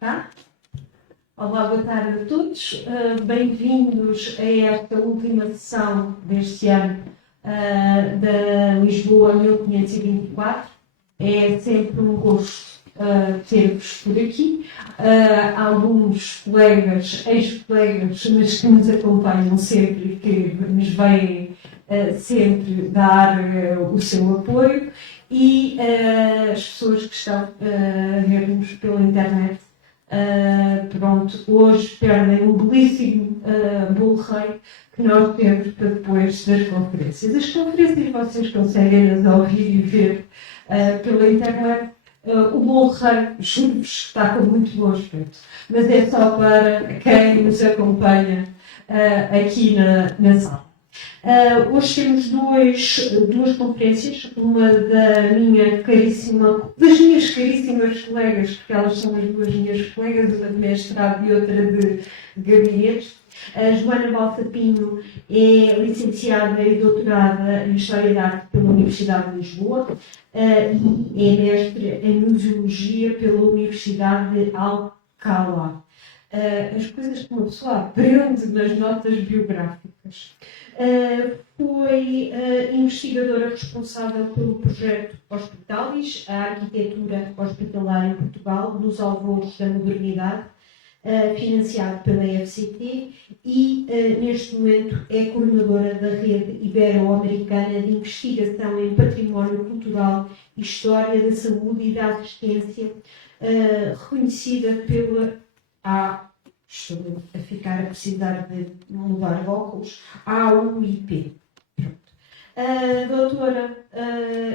Tá? Olá, boa tarde a todos. Bem-vindos a esta última sessão deste ano da Lisboa 1524. É sempre um gosto ter-vos por aqui. Alguns colegas, ex-colegas, mas que nos acompanham sempre e que nos vêm sempre dar o seu apoio, e as pessoas que estão a ver-nos pela internet. Pronto, hoje perdem um belíssimo bolo rei que nós temos para depois das conferências. As conferências vocês conseguem nas ouvir e ver pela internet. O bolo rei, juro-vos, está com muito bom aspecto, mas é só para quem nos acompanha aqui na sala. Hoje temos duas conferências, uma das minhas caríssimas colegas, porque elas são as duas minhas colegas, uma de mestrado e outra de gabinete. A Joana Balsa Pinho é licenciada e doutorada em História da Arte pela Universidade de Lisboa e é mestre em Museologia pela Universidade de Alcalá. As coisas que uma pessoa aprende nas notas biográficas. Foi investigadora responsável pelo projeto Hospitalis, a arquitetura hospitalar em Portugal, nos alvores da modernidade, financiado pela FCT, e neste momento é coordenadora da Rede Ibero-Americana de Investigação em Património Cultural, História da Saúde e da Assistência, reconhecida pela estou a ficar a precisar de mudar de óculos, AUIP. Pronto. A doutora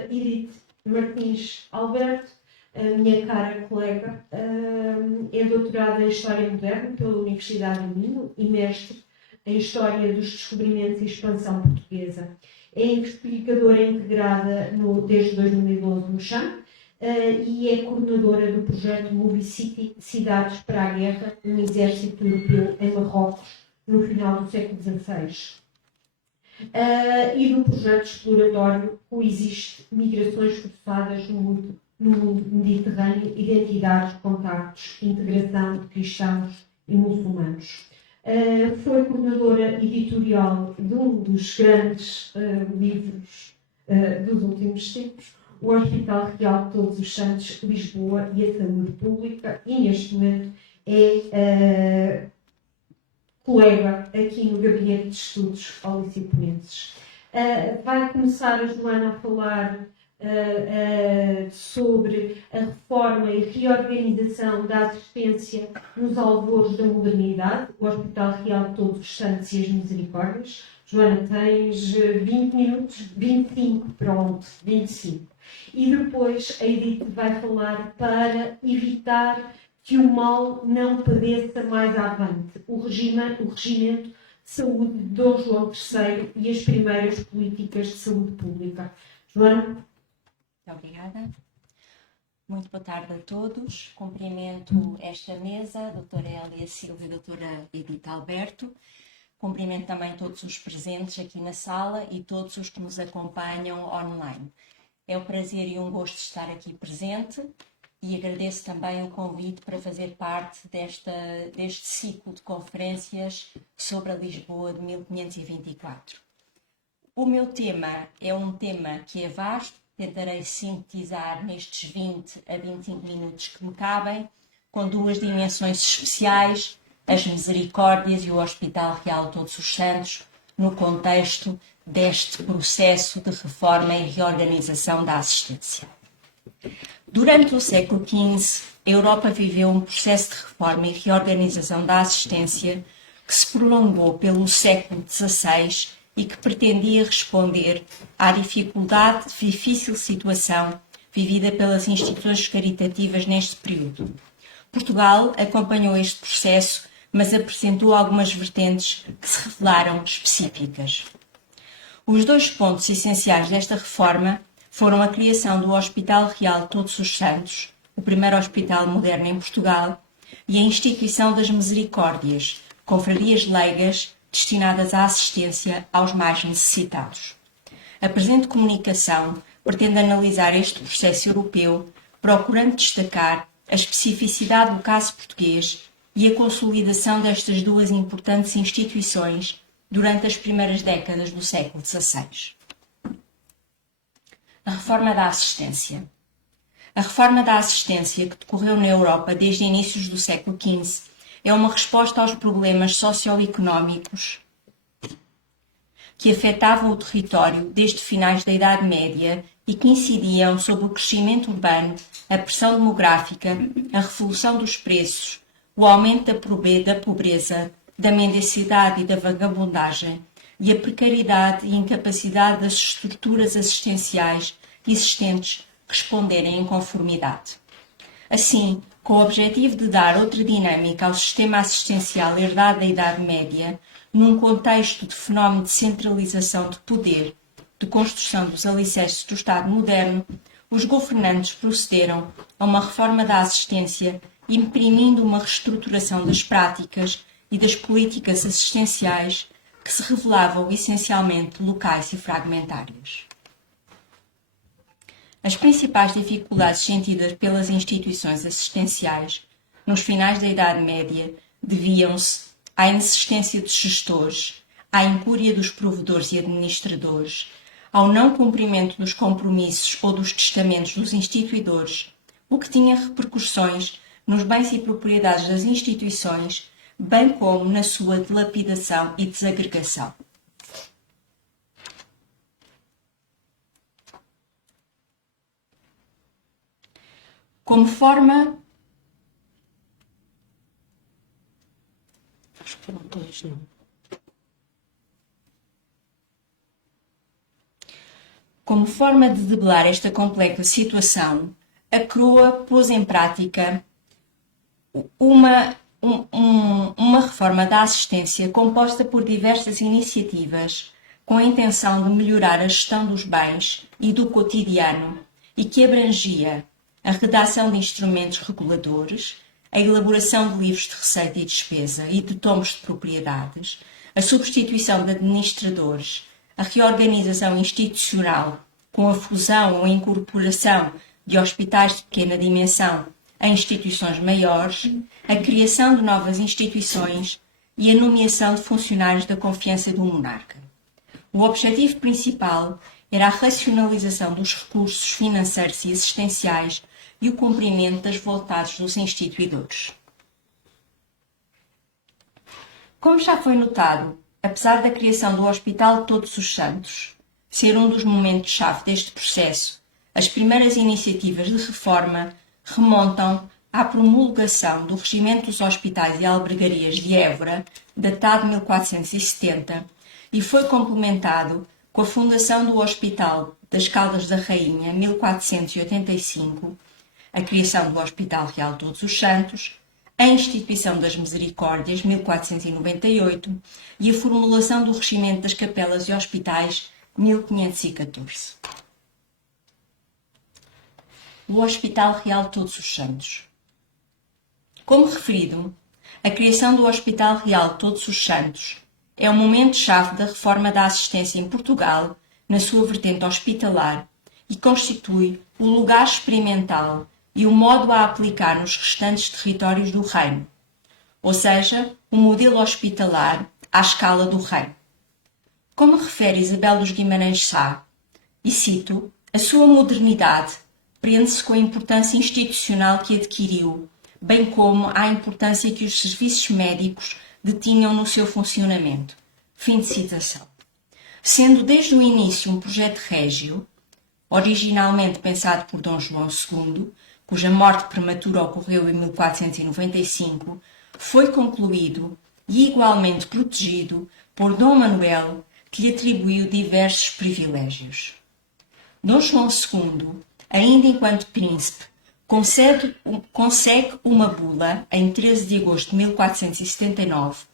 Edith Martins Alberto, a minha cara colega, é doutorada em História Moderna pela Universidade do Minho e mestre em História dos Descobrimentos e Expansão Portuguesa. É investigadora integrada desde 2012 no CHAM, e é coordenadora do projeto Movie City, Cidades para a Guerra, um exército europeu em Marrocos, no final do século XVI. E do projeto exploratório Coexiste, Migrações Forçadas no mundo Mediterrâneo, Identidades, Contactos, Integração de Cristãos e Muçulmanos. Foi coordenadora editorial de um dos grandes livros dos últimos tempos, o Hospital Real de Todos os Santos, Lisboa e a Saúde Pública, e neste momento é colega aqui no Gabinete de Estudos Oliciponenses. Vai começar a Joana a falar sobre a reforma e reorganização da assistência nos alvores da modernidade, o Hospital Real de Todos os Santos e as Misericórdias. Joana, tens 20 minutos? 25, pronto, 25. E depois a Edith vai falar para evitar que o mal não padeça mais avante, o regimento de saúde de Dom João III e as primeiras políticas de saúde pública. Joana? Muito obrigada. Muito boa tarde a todos. Cumprimento esta mesa, a doutora Hélia Silva e a doutora Edith Alberto. Cumprimento também todos os presentes aqui na sala e todos os que nos acompanham online. É um prazer e um gosto estar aqui presente e agradeço também o convite para fazer parte deste ciclo de conferências sobre a Lisboa de 1524. O meu tema é um tema que é vasto, tentarei sintetizar nestes 20 a 25 minutos que me cabem, com duas dimensões especiais, as Misericórdias e o Hospital Real de Todos os Santos, no contexto deste processo de reforma e reorganização da assistência. Durante o século XV, a Europa viveu um processo de reforma e reorganização da assistência que se prolongou pelo século XVI e que pretendia responder à dificuldade de difícil situação vivida pelas instituições caritativas neste período. Portugal acompanhou este processo, mas apresentou algumas vertentes que se revelaram específicas. Os dois pontos essenciais desta reforma foram a criação do Hospital Real de Todos os Santos, o primeiro hospital moderno em Portugal, e a instituição das Misericórdias, confrarias leigas destinadas à assistência aos mais necessitados. A presente comunicação pretende analisar este processo europeu, procurando destacar a especificidade do caso português e a consolidação destas duas importantes instituições durante as primeiras décadas do século XVI. A reforma da assistência. A reforma da assistência, que decorreu na Europa desde inícios do século XV, é uma resposta aos problemas socioeconómicos que afetavam o território desde finais da Idade Média e que incidiam sobre o crescimento urbano, a pressão demográfica, a revolução dos preços, o aumento da pobreza, da mendicidade e da vagabundagem e a precariedade e incapacidade das estruturas assistenciais existentes responderem em conformidade. Assim, com o objetivo de dar outra dinâmica ao sistema assistencial herdado da Idade Média, num contexto de fenómeno de centralização de poder, de construção dos alicerces do Estado moderno, os governantes procederam a uma reforma da assistência, imprimindo uma reestruturação das práticas e das políticas assistenciais que se revelavam essencialmente locais e fragmentárias. As principais dificuldades sentidas pelas instituições assistenciais nos finais da Idade Média deviam-se à insistência dos gestores, à incúria dos provedores e administradores, ao não cumprimento dos compromissos ou dos testamentos dos instituidores, o que tinha repercussões nos bens e propriedades das instituições, bem como na sua dilapidação e desagregação. Como forma de debelar esta complexa situação, a CROA pôs em prática uma reforma da assistência composta por diversas iniciativas com a intenção de melhorar a gestão dos bens e do cotidiano e que abrangia a redação de instrumentos reguladores, a elaboração de livros de receita e despesa e de tomos de propriedades, a substituição de administradores, a reorganização institucional com a fusão ou a incorporação de hospitais de pequena dimensão a instituições maiores, a criação de novas instituições e a nomeação de funcionários da confiança do monarca. O objetivo principal era a racionalização dos recursos financeiros e assistenciais e o cumprimento das vontades dos instituidores. Como já foi notado, apesar da criação do Hospital de Todos os Santos ser um dos momentos-chave deste processo, as primeiras iniciativas de reforma remontam à promulgação do Regimento dos Hospitais e Albergarias de Évora, datado de 1470, e foi complementado com a fundação do Hospital das Caldas da Rainha, 1485, a criação do Hospital Real de Todos os Santos, a instituição das Misericórdias, 1498, e a formulação do Regimento das Capelas e Hospitais, 1514. O Hospital Real de Todos os Santos. Como referido, a criação do Hospital Real de Todos os Santos é o momento-chave da reforma da assistência em Portugal, na sua vertente hospitalar, e constitui o lugar experimental e o modo a aplicar nos restantes territórios do Reino, ou seja, o modelo hospitalar à escala do Reino. Como refere Isabel dos Guimarães Sá, e cito, a sua modernidade prende-se com a importância institucional que adquiriu, bem como à importância que os serviços médicos detinham no seu funcionamento. Fim de citação. Sendo desde o início um projeto régio, originalmente pensado por Dom João II, cuja morte prematura ocorreu em 1495, foi concluído e igualmente protegido por Dom Manuel, que lhe atribuiu diversos privilégios. Dom João II, ainda enquanto príncipe, consegue uma bula, em 13 de agosto de 1479,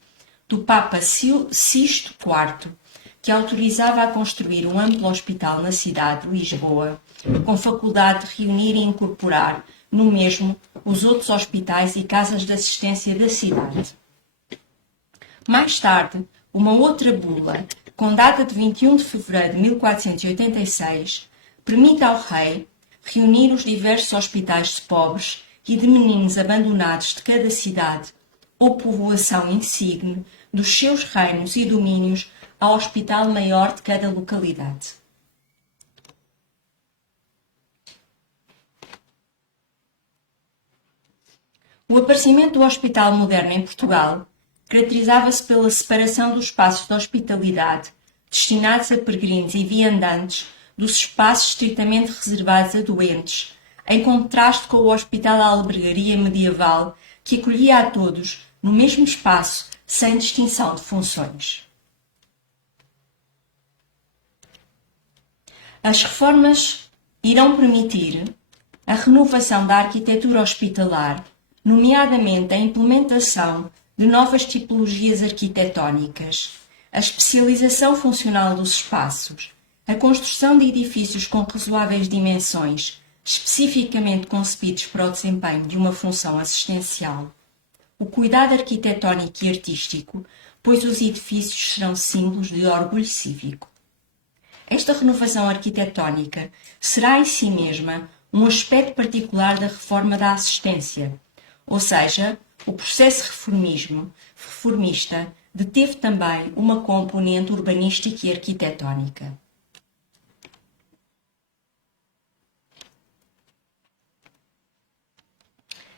do Papa Sisto IV, que autorizava a construir um amplo hospital na cidade de Lisboa, com faculdade de reunir e incorporar no mesmo os outros hospitais e casas de assistência da cidade. Mais tarde, uma outra bula, com data de 21 de fevereiro de 1486, permite ao rei reunir os diversos hospitais de pobres e de meninos abandonados de cada cidade ou povoação insigne dos seus reinos e domínios ao hospital maior de cada localidade. O aparecimento do hospital moderno em Portugal caracterizava-se pela separação dos espaços de hospitalidade destinados a peregrinos e viandantes dos espaços estritamente reservados a doentes, em contraste com o hospital-albergaria medieval que acolhia a todos no mesmo espaço sem distinção de funções. As reformas irão permitir a renovação da arquitetura hospitalar, nomeadamente a implementação de novas tipologias arquitetónicas, a especialização funcional dos espaços, a construção de edifícios com razoáveis dimensões, especificamente concebidos para o desempenho de uma função assistencial, o cuidado arquitetónico e artístico, pois os edifícios serão símbolos de orgulho cívico. Esta renovação arquitetónica será em si mesma um aspecto particular da reforma da assistência, ou seja, o processo reformista deteve também uma componente urbanística e arquitetónica.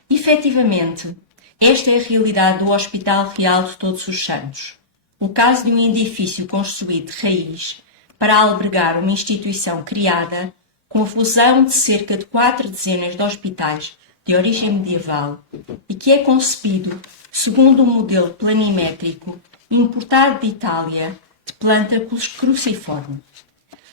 Efetivamente, esta é a realidade do Hospital Real de Todos os Santos, o caso de um edifício construído de raiz para albergar uma instituição criada com a fusão de cerca de 4 dezenas de hospitais de origem medieval e que é concebido segundo um modelo planimétrico importado de Itália de planta cruciforme.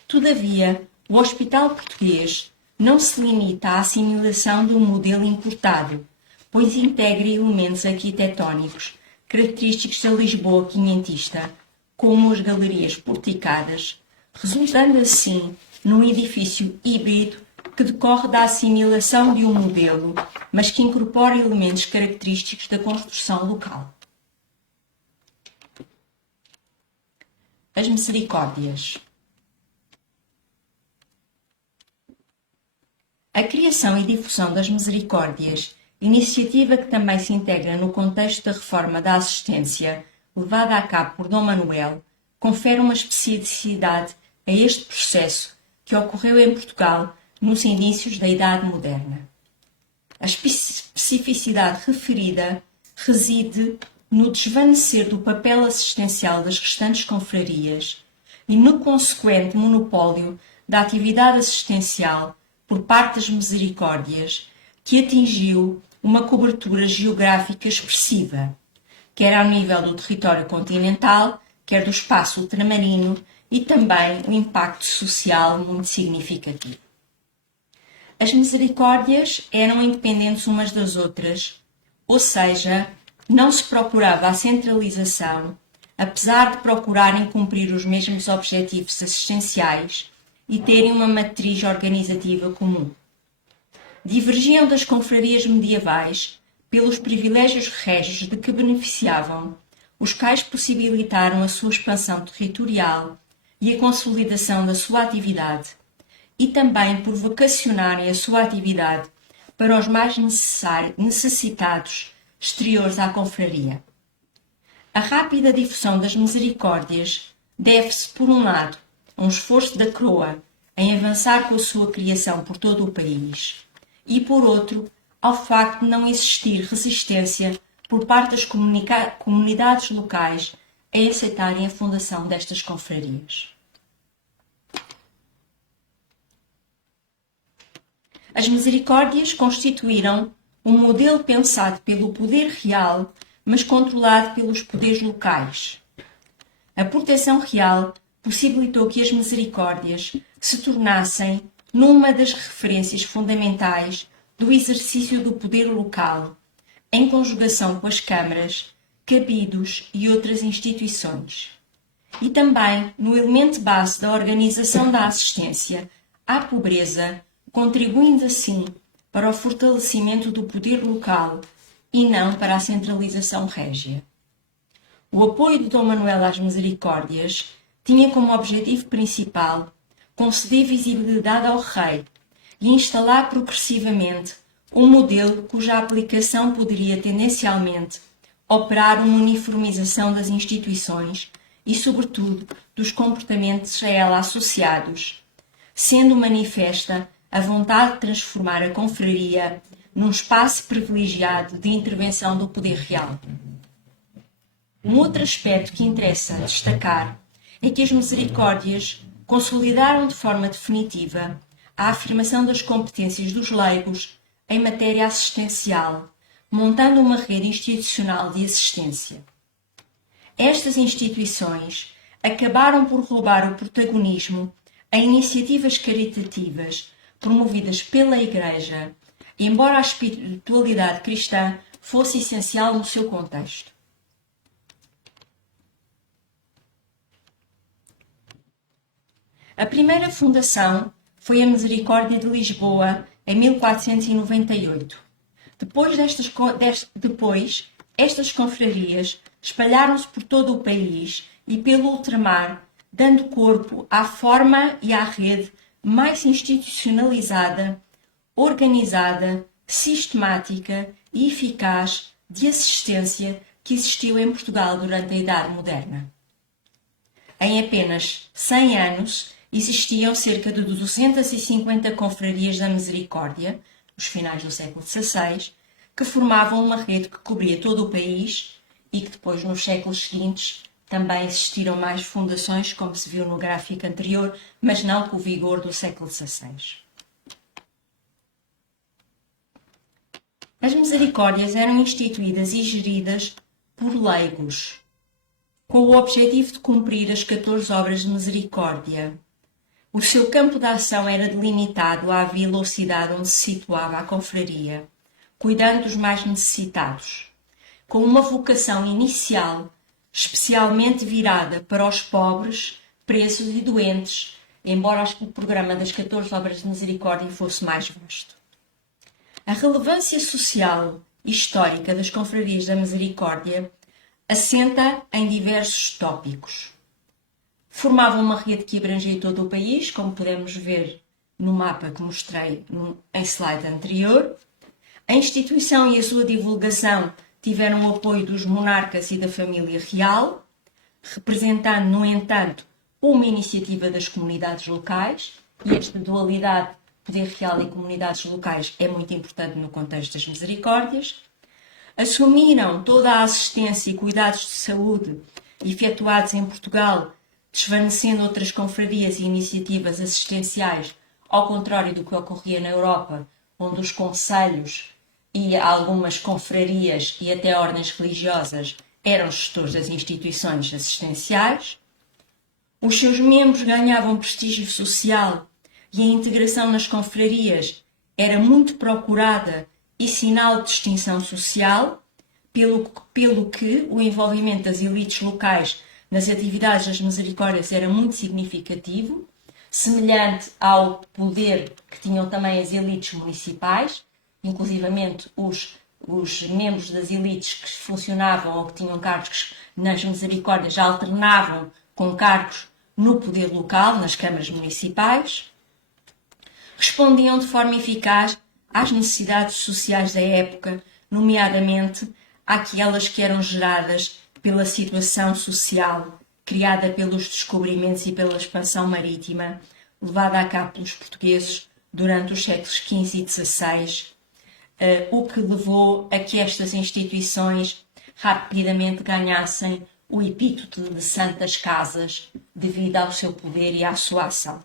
Todavia, o hospital português não se limita à assimilação de um modelo importado, pois integra elementos arquitetónicos característicos da Lisboa quinhentista, como as galerias porticadas, resultando assim num edifício híbrido que decorre da assimilação de um modelo, mas que incorpora elementos característicos da construção local. As Misericórdias. A criação e difusão das Misericórdias, iniciativa que também se integra no contexto da reforma da assistência levada a cabo por Dom Manuel, confere uma especificidade a este processo que ocorreu em Portugal nos inícios da Idade Moderna. A especificidade referida reside no desvanecer do papel assistencial das restantes confrarias e no consequente monopólio da atividade assistencial por parte das Misericórdias, que atingiu uma cobertura geográfica expressiva, quer ao nível do território continental, quer do espaço ultramarino, e também um impacto social muito significativo. As Misericórdias eram independentes umas das outras, ou seja, não se procurava a centralização, apesar de procurarem cumprir os mesmos objetivos assistenciais e terem uma matriz organizativa comum. Divergiam das confrarias medievais pelos privilégios régios de que beneficiavam, os quais possibilitaram a sua expansão territorial e a consolidação da sua atividade, e também por vocacionarem a sua atividade para os mais necessitados exteriores à confraria. A rápida difusão das Misericórdias deve-se, por um lado, a um esforço da coroa em avançar com a sua criação por todo o país, e, por outro, ao facto de não existir resistência por parte das comunidades locais a aceitarem a fundação destas confrarias. As Misericórdias constituíram um modelo pensado pelo poder real, mas controlado pelos poderes locais. A proteção real possibilitou que as Misericórdias se tornassem numa das referências fundamentais do exercício do poder local, em conjugação com as câmaras, cabidos e outras instituições. E também no elemento base da organização da assistência à pobreza, contribuindo assim para o fortalecimento do poder local e não para a centralização régia. O apoio de Dom Manuel às Misericórdias tinha como objetivo principal conceder visibilidade ao rei e instalar progressivamente um modelo cuja aplicação poderia tendencialmente operar uma uniformização das instituições e, sobretudo, dos comportamentos a ela associados, sendo manifesta a vontade de transformar a confraria num espaço privilegiado de intervenção do poder real. Um outro aspecto que interessa destacar é que as misericórdias consolidaram de forma definitiva a afirmação das competências dos leigos em matéria assistencial, montando uma rede institucional de assistência. Estas instituições acabaram por roubar o protagonismo a iniciativas caritativas promovidas pela Igreja, embora a espiritualidade cristã fosse essencial no seu contexto. A primeira fundação foi a Misericórdia de Lisboa, em 1498. Depois, estas confrarias espalharam-se por todo o país e pelo ultramar, dando corpo à forma e à rede mais institucionalizada, organizada, sistemática e eficaz de assistência que existiu em Portugal durante a Idade Moderna. Em apenas 100 anos, existiam cerca de 250 confrarias da Misericórdia, nos finais do século XVI, que formavam uma rede que cobria todo o país e que depois, nos séculos seguintes, também existiram mais fundações, como se viu no gráfico anterior, mas não com o vigor do século XVI. As Misericórdias eram instituídas e geridas por leigos, com o objetivo de cumprir as 14 obras de misericórdia. O seu campo de ação era delimitado à vila ou cidade onde se situava a confraria, cuidando dos mais necessitados, com uma vocação inicial especialmente virada para os pobres, presos e doentes, embora o programa das 14 obras de misericórdia fosse mais vasto. A relevância social e histórica das confrarias da misericórdia assenta em diversos tópicos. Formavam uma rede que abrangia todo o país, como podemos ver no mapa que mostrei em slide anterior. A instituição e a sua divulgação tiveram o apoio dos monarcas e da família real, representando, no entanto, uma iniciativa das comunidades locais, e esta dualidade poder real e comunidades locais é muito importante no contexto das misericórdias. Assumiram toda a assistência e cuidados de saúde efetuados em Portugal, desvanecendo outras confrarias e iniciativas assistenciais, ao contrário do que ocorria na Europa, onde os conselhos e algumas confrarias e até ordens religiosas eram gestores das instituições assistenciais. Os seus membros ganhavam prestígio social e a integração nas confrarias era muito procurada e sinal de distinção social, pelo que o envolvimento das elites locais nas atividades das misericórdias era muito significativo, semelhante ao poder que tinham também as elites municipais, inclusivamente os membros das elites que funcionavam ou que tinham cargos nas misericórdias já alternavam com cargos no poder local, nas câmaras municipais. Respondiam de forma eficaz às necessidades sociais da época, nomeadamente àquelas que eram geradas pela situação social criada pelos descobrimentos e pela expansão marítima levada a cabo pelos portugueses durante os séculos XV e XVI, o que levou a que estas instituições rapidamente ganhassem o epíteto de santas casas devido ao seu poder e à sua ação.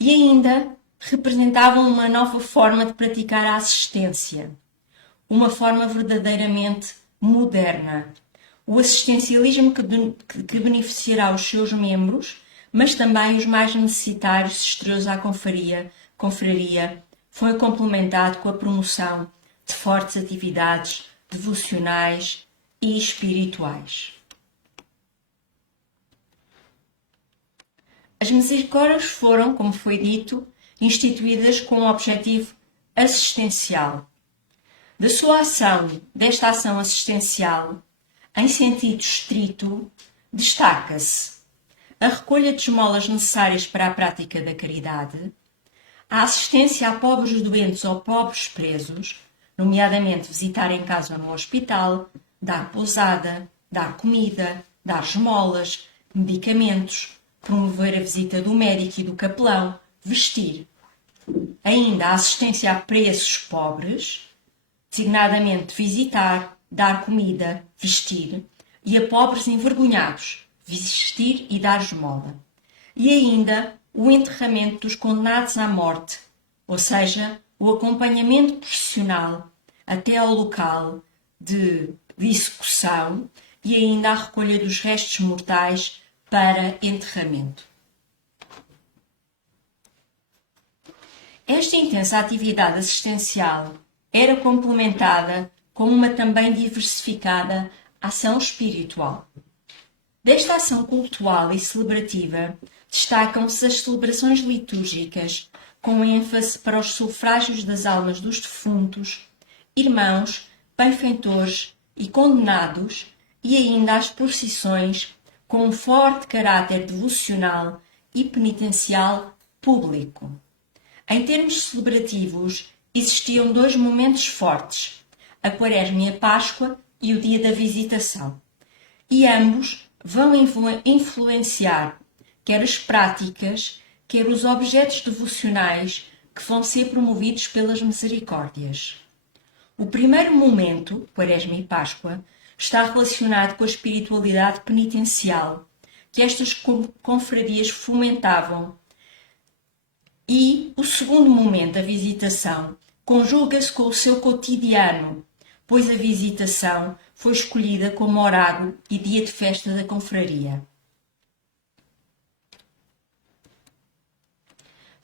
E ainda representavam uma nova forma de praticar a assistência, uma forma verdadeiramente moderna, o assistencialismo que beneficiará os seus membros, mas também os mais necessitários exteriores à confraria, foi complementado com a promoção de fortes atividades devocionais e espirituais. As misericórdias foram, como foi dito, instituídas com um objetivo assistencial. Desta ação assistencial, em sentido estrito, destaca-se a recolha de esmolas necessárias para a prática da caridade, a assistência a pobres doentes ou pobres presos, nomeadamente visitar em casa ou no hospital, dar pousada, dar comida, dar esmolas, medicamentos, promover a visita do médico e do capelão, vestir. Ainda a assistência a presos pobres, designadamente visitar, dar comida, vestir, e a pobres envergonhados, vestir e dar esmola. E ainda o enterramento dos condenados à morte, ou seja, o acompanhamento profissional até ao local de execução e ainda a recolha dos restos mortais para enterramento. Esta intensa atividade assistencial era complementada com uma também diversificada ação espiritual. Desta ação cultual e celebrativa destacam-se as celebrações litúrgicas, com ênfase para os sufrágios das almas dos defuntos, irmãos, benfeitores e condenados, e ainda as procissões com um forte caráter devocional e penitencial público. Em termos celebrativos, existiam dois momentos fortes, a Quaresma e a Páscoa e o dia da Visitação, e ambos vão influenciar quer as práticas, quer os objetos devocionais que vão ser promovidos pelas misericórdias. O primeiro momento, Quaresma e Páscoa, está relacionado com a espiritualidade penitencial que estas confrarias fomentavam, e o segundo momento, a Visitação, conjuga-se com o seu cotidiano, pois a Visitação foi escolhida como horário e dia de festa da confraria.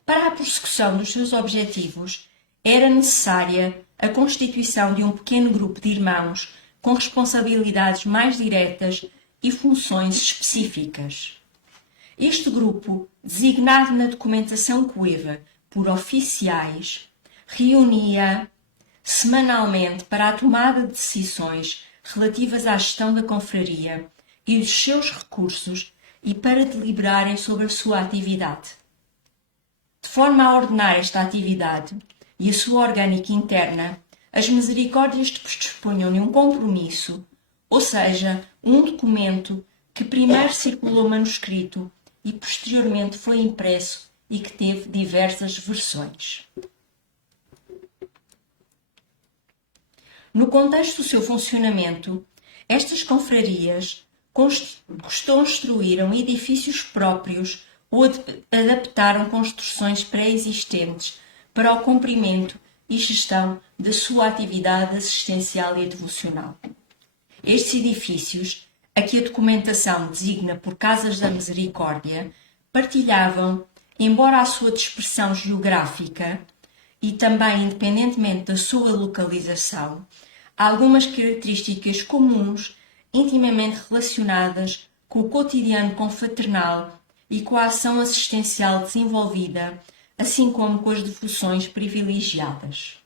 Para a prossecução dos seus objetivos, era necessária a constituição de um pequeno grupo de irmãos com responsabilidades mais diretas e funções específicas. Este grupo, designado na documentação coeva por oficiais, reunia semanalmente para a tomada de decisões relativas à gestão da confraria e dos seus recursos e para deliberarem sobre a sua atividade. De forma a ordenar esta atividade e a sua orgânica interna, as misericórdias dispunham de um compromisso, ou seja, um documento que primeiro circulou manuscrito e posteriormente foi impresso e que teve diversas versões. No contexto do seu funcionamento, estas confrarias construíram edifícios próprios ou adaptaram construções pré-existentes para o cumprimento e gestão da sua atividade assistencial e devocional. Estes edifícios, a que a documentação designa por Casas da Misericórdia, partilhavam, embora a sua dispersão geográfica e também independentemente da sua localização, algumas características comuns intimamente relacionadas com o cotidiano confraternal e com a ação assistencial desenvolvida, assim como com as devoções privilegiadas.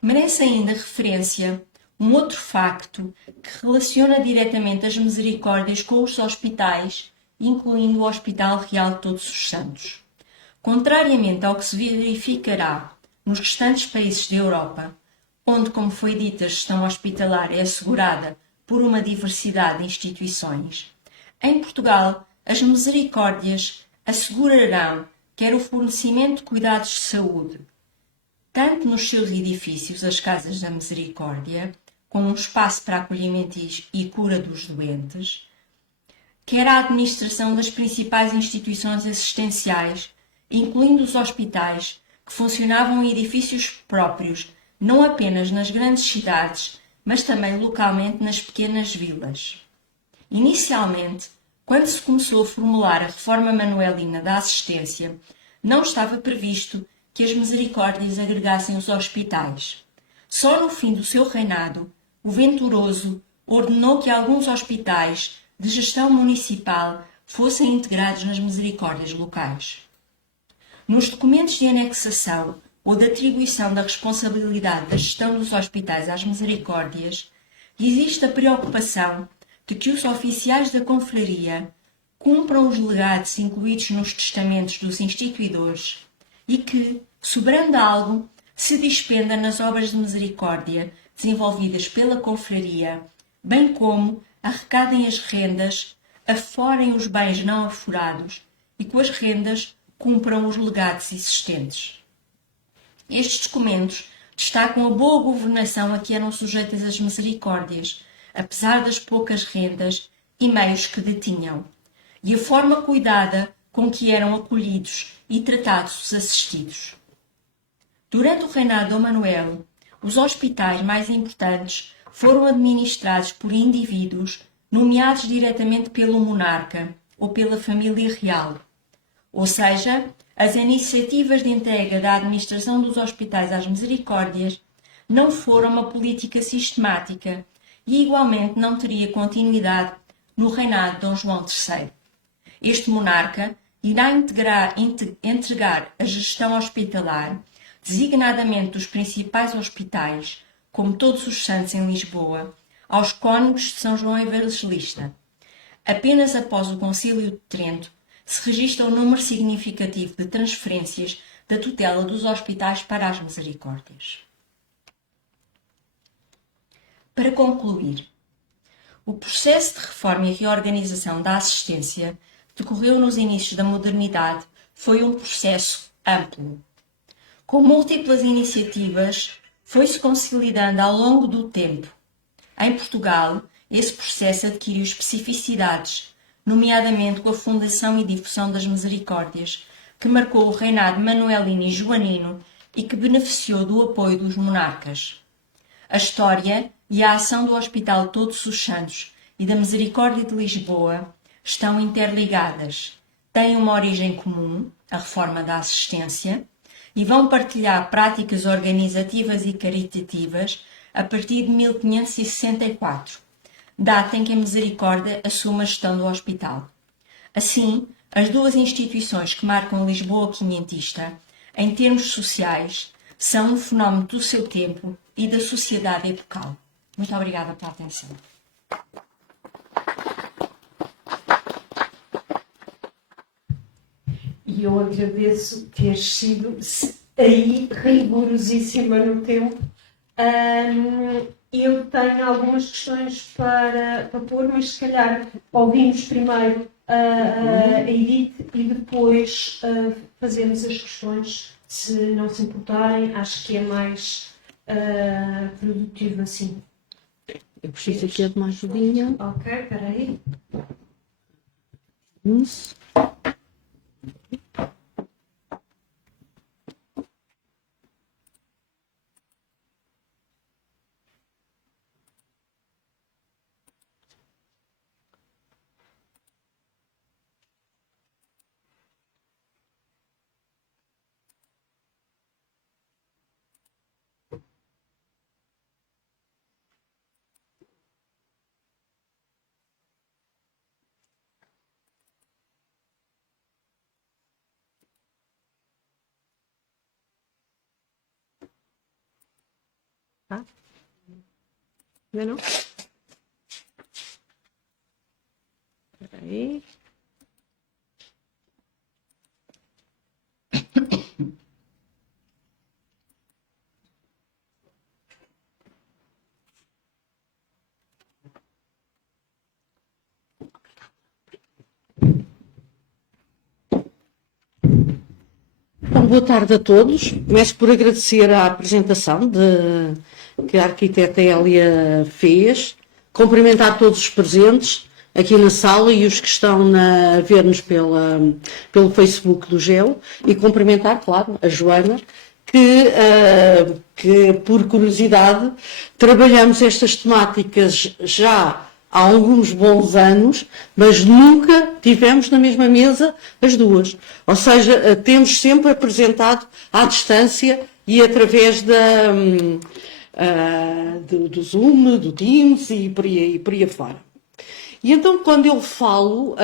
Merece ainda referência um outro facto que relaciona diretamente as misericórdias com os hospitais, incluindo o Hospital Real de Todos os Santos. Contrariamente ao que se verificará nos restantes países da Europa, onde, como foi dito, a gestão hospitalar é assegurada por uma diversidade de instituições, em Portugal, as misericórdias assegurarão quer o fornecimento de cuidados de saúde, tanto nos seus edifícios, as Casas da Misericórdia, com um espaço para acolhimento e cura dos doentes, quer a administração das principais instituições assistenciais, incluindo os hospitais, que funcionavam em edifícios próprios, não apenas nas grandes cidades, mas também localmente nas pequenas vilas. Inicialmente, quando se começou a formular a reforma manuelina da assistência, não estava previsto que as misericórdias agregassem os hospitais. Só no fim do seu reinado, o Venturoso ordenou que alguns hospitais de gestão municipal fossem integrados nas misericórdias locais. Nos documentos de anexação ou de atribuição da responsabilidade da gestão dos hospitais às misericórdias, existe a preocupação de que os oficiais da confraria cumpram os legados incluídos nos testamentos dos instituidores e que, sobrando algo, se despenda nas obras de misericórdia desenvolvidas pela confraria, bem como arrecadem as rendas, aforem os bens não aforados e com as rendas cumpram os legados existentes. Estes documentos destacam a boa governação a que eram sujeitas as misericórdias, apesar das poucas rendas e meios que detinham, e a forma cuidada com que eram acolhidos e tratados os assistidos. Durante o reinado de Dom Manuel, os hospitais mais importantes foram administrados por indivíduos nomeados diretamente pelo monarca ou pela família real, ou seja, as iniciativas de entrega da administração dos hospitais às misericórdias não foram uma política sistemática e igualmente não teria continuidade no reinado de Dom João III. Este monarca irá entregar a gestão hospitalar, designadamente dos principais hospitais, como Todos os Santos em Lisboa, aos cônegos de São João Evangelista. Apenas após o Concílio de Trento se registra um número significativo de transferências da tutela dos hospitais para as misericórdias. Para concluir, o processo de reforma e reorganização da assistência decorreu nos inícios da modernidade foi um processo amplo. Com múltiplas iniciativas, foi-se consolidando ao longo do tempo. Em Portugal, esse processo adquiriu especificidades, nomeadamente com a fundação e difusão das misericórdias, que marcou o reinado manuelino e joanino e que beneficiou do apoio dos monarcas. A história e a ação do Hospital Todos os Santos e da Misericórdia de Lisboa estão interligadas, têm uma origem comum, a reforma da assistência, e vão partilhar práticas organizativas e caritativas a partir de 1564, data em que a Misericórdia assume a gestão do hospital. Assim, as duas instituições que marcam Lisboa quinhentista, em termos sociais, são um fenómeno do seu tempo e da sociedade epocal. Muito obrigada pela atenção. E eu agradeço ter sido aí rigorosíssima no tempo. Eu tenho algumas questões para pôr, mas se calhar ouvimos primeiro a Edith e depois fazemos as questões, se não se importarem. Acho que é mais produtivo assim. Eu preciso aqui de uma ajudinha. Ok, espera aí. Isso. Tá? Ainda não? Espera aí. Então, boa tarde a todos. Começo por agradecer a apresentação que a arquiteta Hélia fez, cumprimentar todos os presentes aqui na sala e os que estão a ver-nos pelo Facebook do GEO e cumprimentar, claro, a Joana, que por curiosidade trabalhamos estas temáticas já há alguns bons anos, mas nunca tivemos na mesma mesa as duas. Ou seja, temos sempre apresentado à distância e através do Zoom, do Teams e por aí afora. E então, quando eu falo,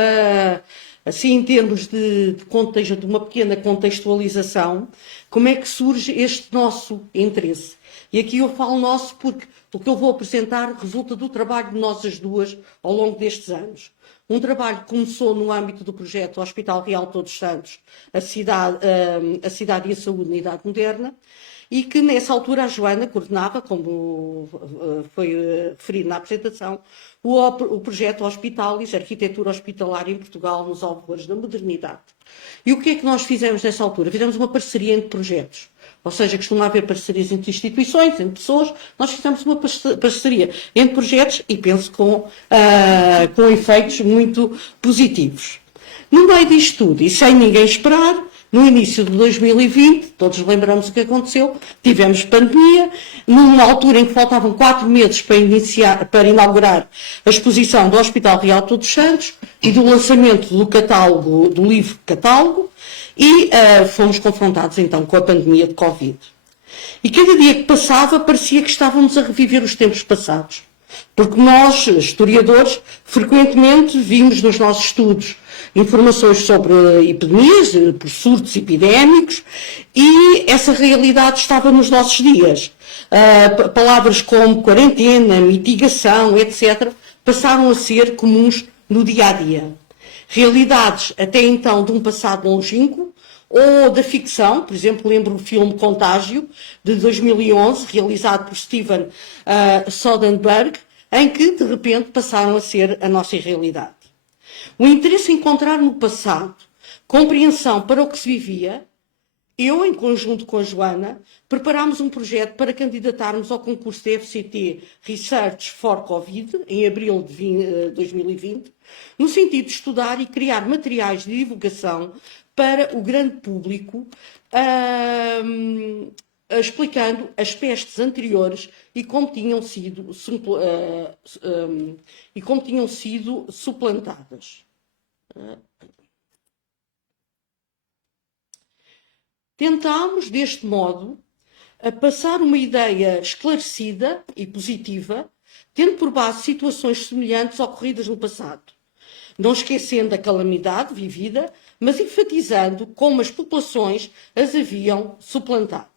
assim em termos de contexto, de uma pequena contextualização, como é que surge este nosso interesse. E aqui eu falo nosso porque o que eu vou apresentar resulta do trabalho de nós as duas ao longo destes anos. Um trabalho que começou no âmbito do projeto Hospital Real Todos Santos, a cidade e a saúde na Idade Moderna, e que nessa altura a Joana coordenava, como foi referido na apresentação, o projeto Hospitalis, Arquitetura Hospitalar em Portugal nos Alvores da Modernidade. E o que é que nós fizemos nessa altura? Fizemos uma parceria entre projetos. Ou seja, costuma haver parcerias entre instituições, entre pessoas. Nós fizemos uma parceria entre projetos e penso com efeitos muito positivos. No meio disto tudo, e sem ninguém esperar, no início de 2020, todos lembramos o que aconteceu, tivemos pandemia, numa altura em que faltavam 4 meses para inaugurar a exposição do Hospital Real Todos Santos e do lançamento do catálogo, do livro catálogo, e fomos confrontados então com a pandemia de Covid. E cada dia que passava parecia que estávamos a reviver os tempos passados. Porque nós, historiadores, frequentemente vimos nos nossos estudos informações sobre epidemias, por surtos epidémicos, e essa realidade estava nos nossos dias. Palavras como quarentena, mitigação, etc., passaram a ser comuns no dia a dia. Realidades até então de um passado longínquo, ou da ficção, por exemplo, lembro o filme Contágio, de 2011, realizado por Steven Soderbergh, em que, de repente, passaram a ser a nossa realidade. O interesse em encontrar no passado compreensão para o que se vivia, eu, em conjunto com a Joana, preparámos um projeto para candidatarmos ao concurso da FCT Research for Covid, em abril de 2020, no sentido de estudar e criar materiais de divulgação para o grande público, explicando as pestes anteriores e como tinham sido suplantadas. Tentámos, deste modo, passar uma ideia esclarecida e positiva, tendo por base situações semelhantes ocorridas no passado, não esquecendo a calamidade vivida, mas enfatizando como as populações as haviam suplantado.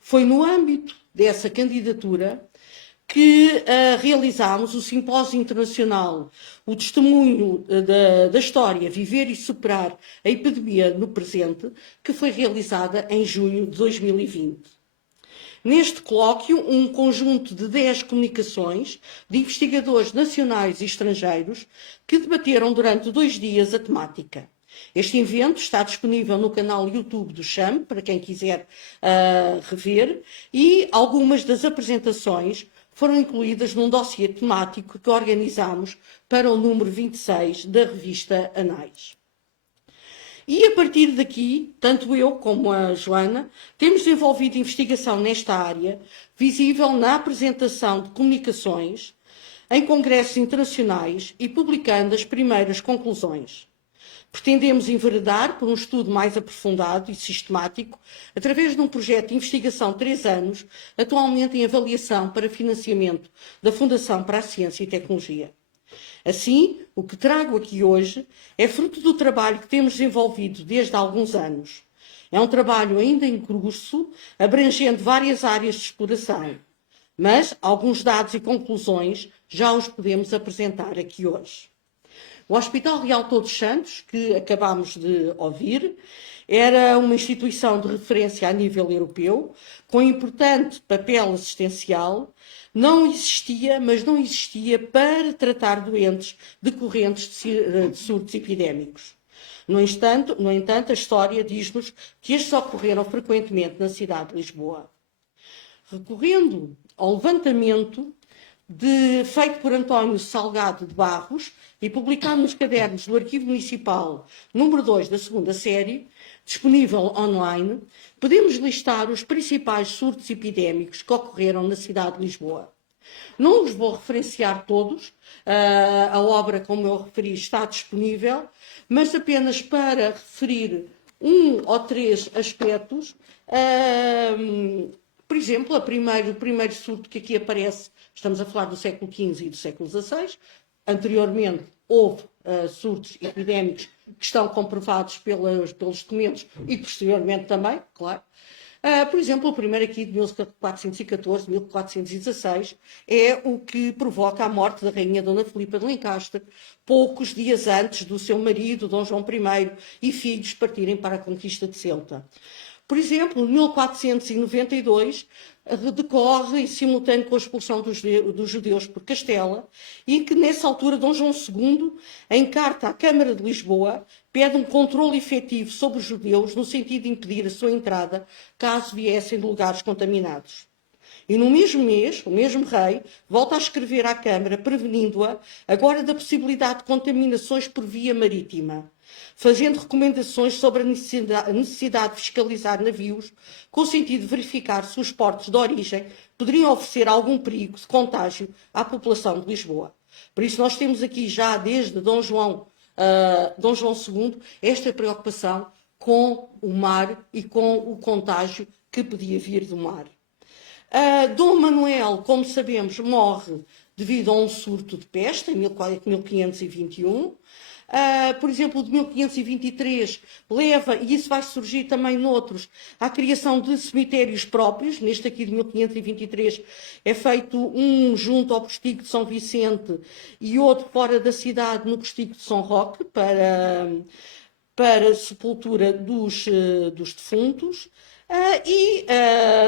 Foi no âmbito dessa candidatura que realizámos o Simpósio Internacional, o Testemunho da História, Viver e Superar a Epidemia no Presente, que foi realizada em junho de 2020. Neste colóquio, um conjunto de 10 comunicações de investigadores nacionais e estrangeiros que debateram durante 2 dias a temática. Este evento está disponível no canal YouTube do CHAM, para quem quiser rever, e algumas das apresentações foram incluídas num dossiê temático que organizámos para o número 26 da revista Anais. E a partir daqui, tanto eu como a Joana, temos desenvolvido investigação nesta área, visível na apresentação de comunicações, em congressos internacionais e publicando as primeiras conclusões. Pretendemos enveredar por um estudo mais aprofundado e sistemático, através de um projeto de investigação de 3 anos, atualmente em avaliação para financiamento da Fundação para a Ciência e Tecnologia. Assim, o que trago aqui hoje é fruto do trabalho que temos desenvolvido desde há alguns anos. É um trabalho ainda em curso, abrangendo várias áreas de exploração, mas alguns dados e conclusões já os podemos apresentar aqui hoje. O Hospital Real Todos Santos, que acabámos de ouvir, era uma instituição de referência a nível europeu, com importante papel assistencial. Não existia para tratar doentes decorrentes de surtos epidémicos. No entanto, a história diz-nos que estes ocorreram frequentemente na cidade de Lisboa. Recorrendo ao levantamento feito por António Salgado de Barros e publicado nos cadernos do Arquivo Municipal número 2 da segunda série, disponível online, podemos listar os principais surtos epidémicos que ocorreram na cidade de Lisboa. Não os vou referenciar todos, a obra, como eu referi, está disponível, mas apenas para referir 1 ou 3 aspectos. Por exemplo, o primeiro surto que aqui aparece, estamos a falar do século XV e do século XVI, anteriormente houve surtos epidémicos que estão comprovados pelos documentos e posteriormente também, claro. Por exemplo, o primeiro aqui de 1414, 1416, é o que provoca a morte da rainha Dona Filipa de Lencastre, poucos dias antes do seu marido, Dom João I, e filhos partirem para a conquista de Ceuta. Por exemplo, em 1492, decorre em simultâneo com a expulsão dos judeus por Castela, e que nessa altura Dom João II, em carta à Câmara de Lisboa, pede um controle efetivo sobre os judeus no sentido de impedir a sua entrada caso viessem de lugares contaminados. E no mesmo mês, o mesmo rei volta a escrever à Câmara prevenindo-a agora da possibilidade de contaminações por via marítima, fazendo recomendações sobre a necessidade de fiscalizar navios com o sentido de verificar se os portos de origem poderiam oferecer algum perigo de contágio à população de Lisboa. Por isso nós temos aqui já desde Dom João II esta preocupação com o mar e com o contágio que podia vir do mar. Dom Manuel, como sabemos, morre devido a um surto de peste em 1521. Por exemplo, de 1523 leva, e isso vai surgir também noutros, à criação de cemitérios próprios. Neste aqui de 1523 é feito um junto ao postigo de São Vicente e outro fora da cidade no postigo de São Roque para a sepultura dos defuntos.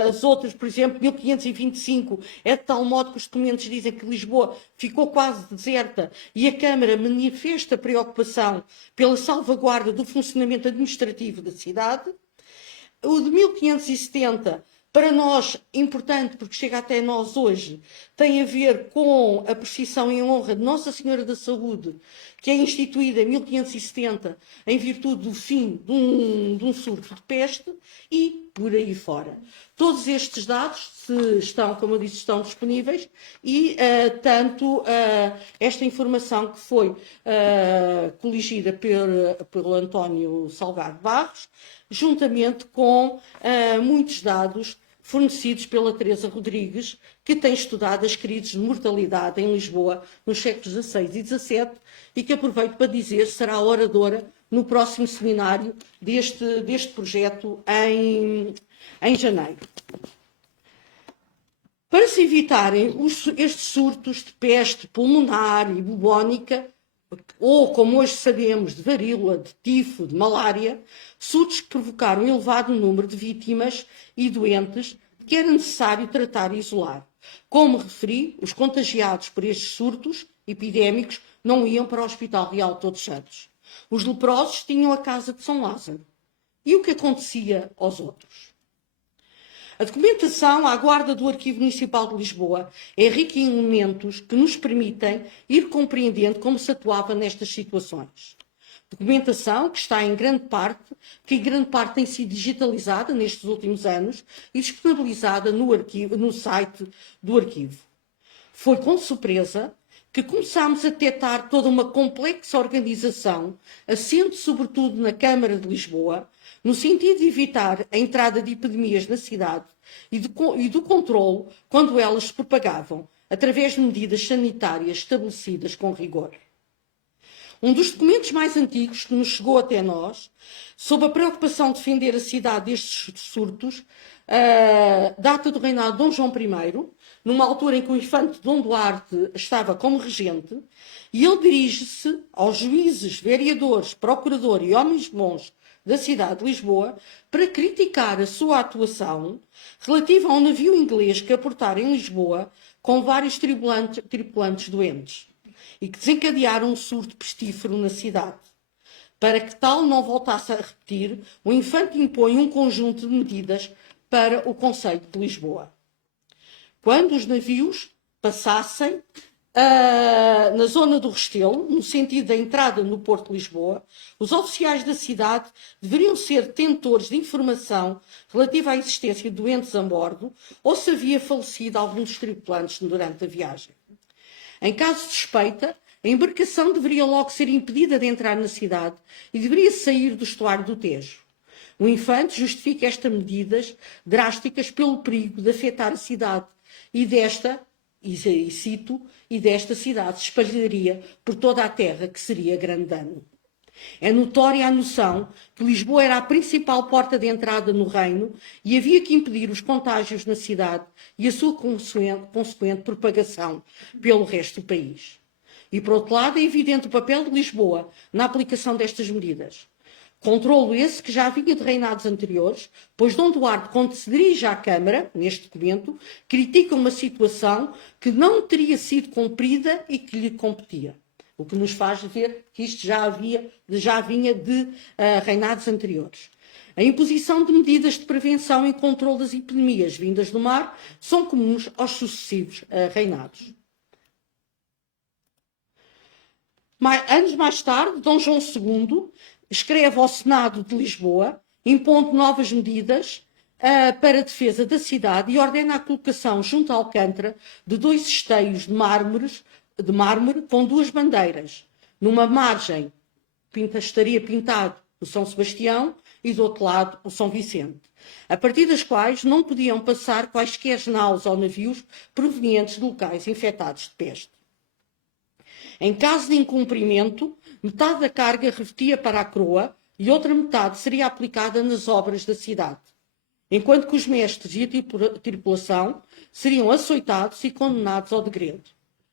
As outras, por exemplo, 1525, é de tal modo que os documentos dizem que Lisboa ficou quase deserta e a Câmara manifesta preocupação pela salvaguarda do funcionamento administrativo da cidade. O de 1570, para nós, importante porque chega até nós hoje, tem a ver com a procissão em honra de Nossa Senhora da Saúde, que é instituída em 1570 em virtude do fim de um surto de peste e por aí fora. Todos estes dados estão, como eu disse, estão disponíveis e tanto esta informação que foi coligida pelo António Salgado Barros, juntamente com muitos dados fornecidos pela Teresa Rodrigues, que tem estudado as crises de mortalidade em Lisboa nos séculos XVI e XVII e que aproveito para dizer será oradora no próximo seminário deste projeto em janeiro. Para se evitarem estes surtos de peste pulmonar e bubónica, ou, como hoje sabemos, de varíola, de tifo, de malária, surtos que provocaram um elevado número de vítimas e doentes que era necessário tratar e isolar. Como referi, os contagiados por estes surtos epidémicos não iam para o Hospital Real de Todos Santos. Os leprosos tinham a Casa de São Lázaro. E o que acontecia aos outros? A documentação à guarda do Arquivo Municipal de Lisboa é rica em elementos que nos permitem ir compreendendo como se atuava nestas situações. Documentação que está em grande parte tem sido digitalizada nestes últimos anos e disponibilizada no site do arquivo. Foi com surpresa que começámos a detectar toda uma complexa organização, assente sobretudo na Câmara de Lisboa, no sentido de evitar a entrada de epidemias na cidade e do controle quando elas se propagavam, através de medidas sanitárias estabelecidas com rigor. Um dos documentos mais antigos que nos chegou até nós, sob a preocupação de defender a cidade destes surtos, data do reinado de Dom João I, numa altura em que o infante Dom Duarte estava como regente, e ele dirige-se aos juízes, vereadores, procurador e homens bons da cidade de Lisboa para criticar a sua atuação relativa a um navio inglês que aportara em Lisboa com vários tripulantes doentes e que desencadearam um surto pestífero na cidade. Para que tal não voltasse a repetir, o infante impõe um conjunto de medidas para o Conselho de Lisboa. Quando os navios passassem na zona do Restelo, no sentido da entrada no Porto de Lisboa, os oficiais da cidade deveriam ser detentores de informação relativa à existência de doentes a bordo ou se havia falecido algum dos tripulantes durante a viagem. Em caso de suspeita, a embarcação deveria logo ser impedida de entrar na cidade e deveria sair do estuário do Tejo. O infante justifica estas medidas drásticas pelo perigo de afetar a cidade e desta e cito, e desta cidade se espalharia por toda a terra, que seria grande dano. É notória a noção que Lisboa era a principal porta de entrada no reino e havia que impedir os contágios na cidade e a sua consequente propagação pelo resto do país. E, por outro lado, é evidente o papel de Lisboa na aplicação destas medidas. Controlo esse que já vinha de reinados anteriores, pois Dom Duarte, quando se dirige à Câmara, neste documento, critica uma situação que não teria sido cumprida e que lhe competia. O que nos faz ver que isto já vinha de reinados anteriores. A imposição de medidas de prevenção e controle das epidemias vindas do mar são comuns aos sucessivos reinados. Anos mais tarde, Dom João II escreve ao Senado de Lisboa, impondo novas medidas para a defesa da cidade e ordena a colocação junto a Alcântara de 2 esteios de mármore com 2 bandeiras. Numa margem estaria pintado o São Sebastião e do outro lado o São Vicente, a partir das quais não podiam passar quaisquer naus ou navios provenientes de locais infectados de peste. Em caso de incumprimento, metade da carga revertia para a coroa e outra metade seria aplicada nas obras da cidade, enquanto que os mestres e a tripulação seriam açoitados e condenados ao degredo.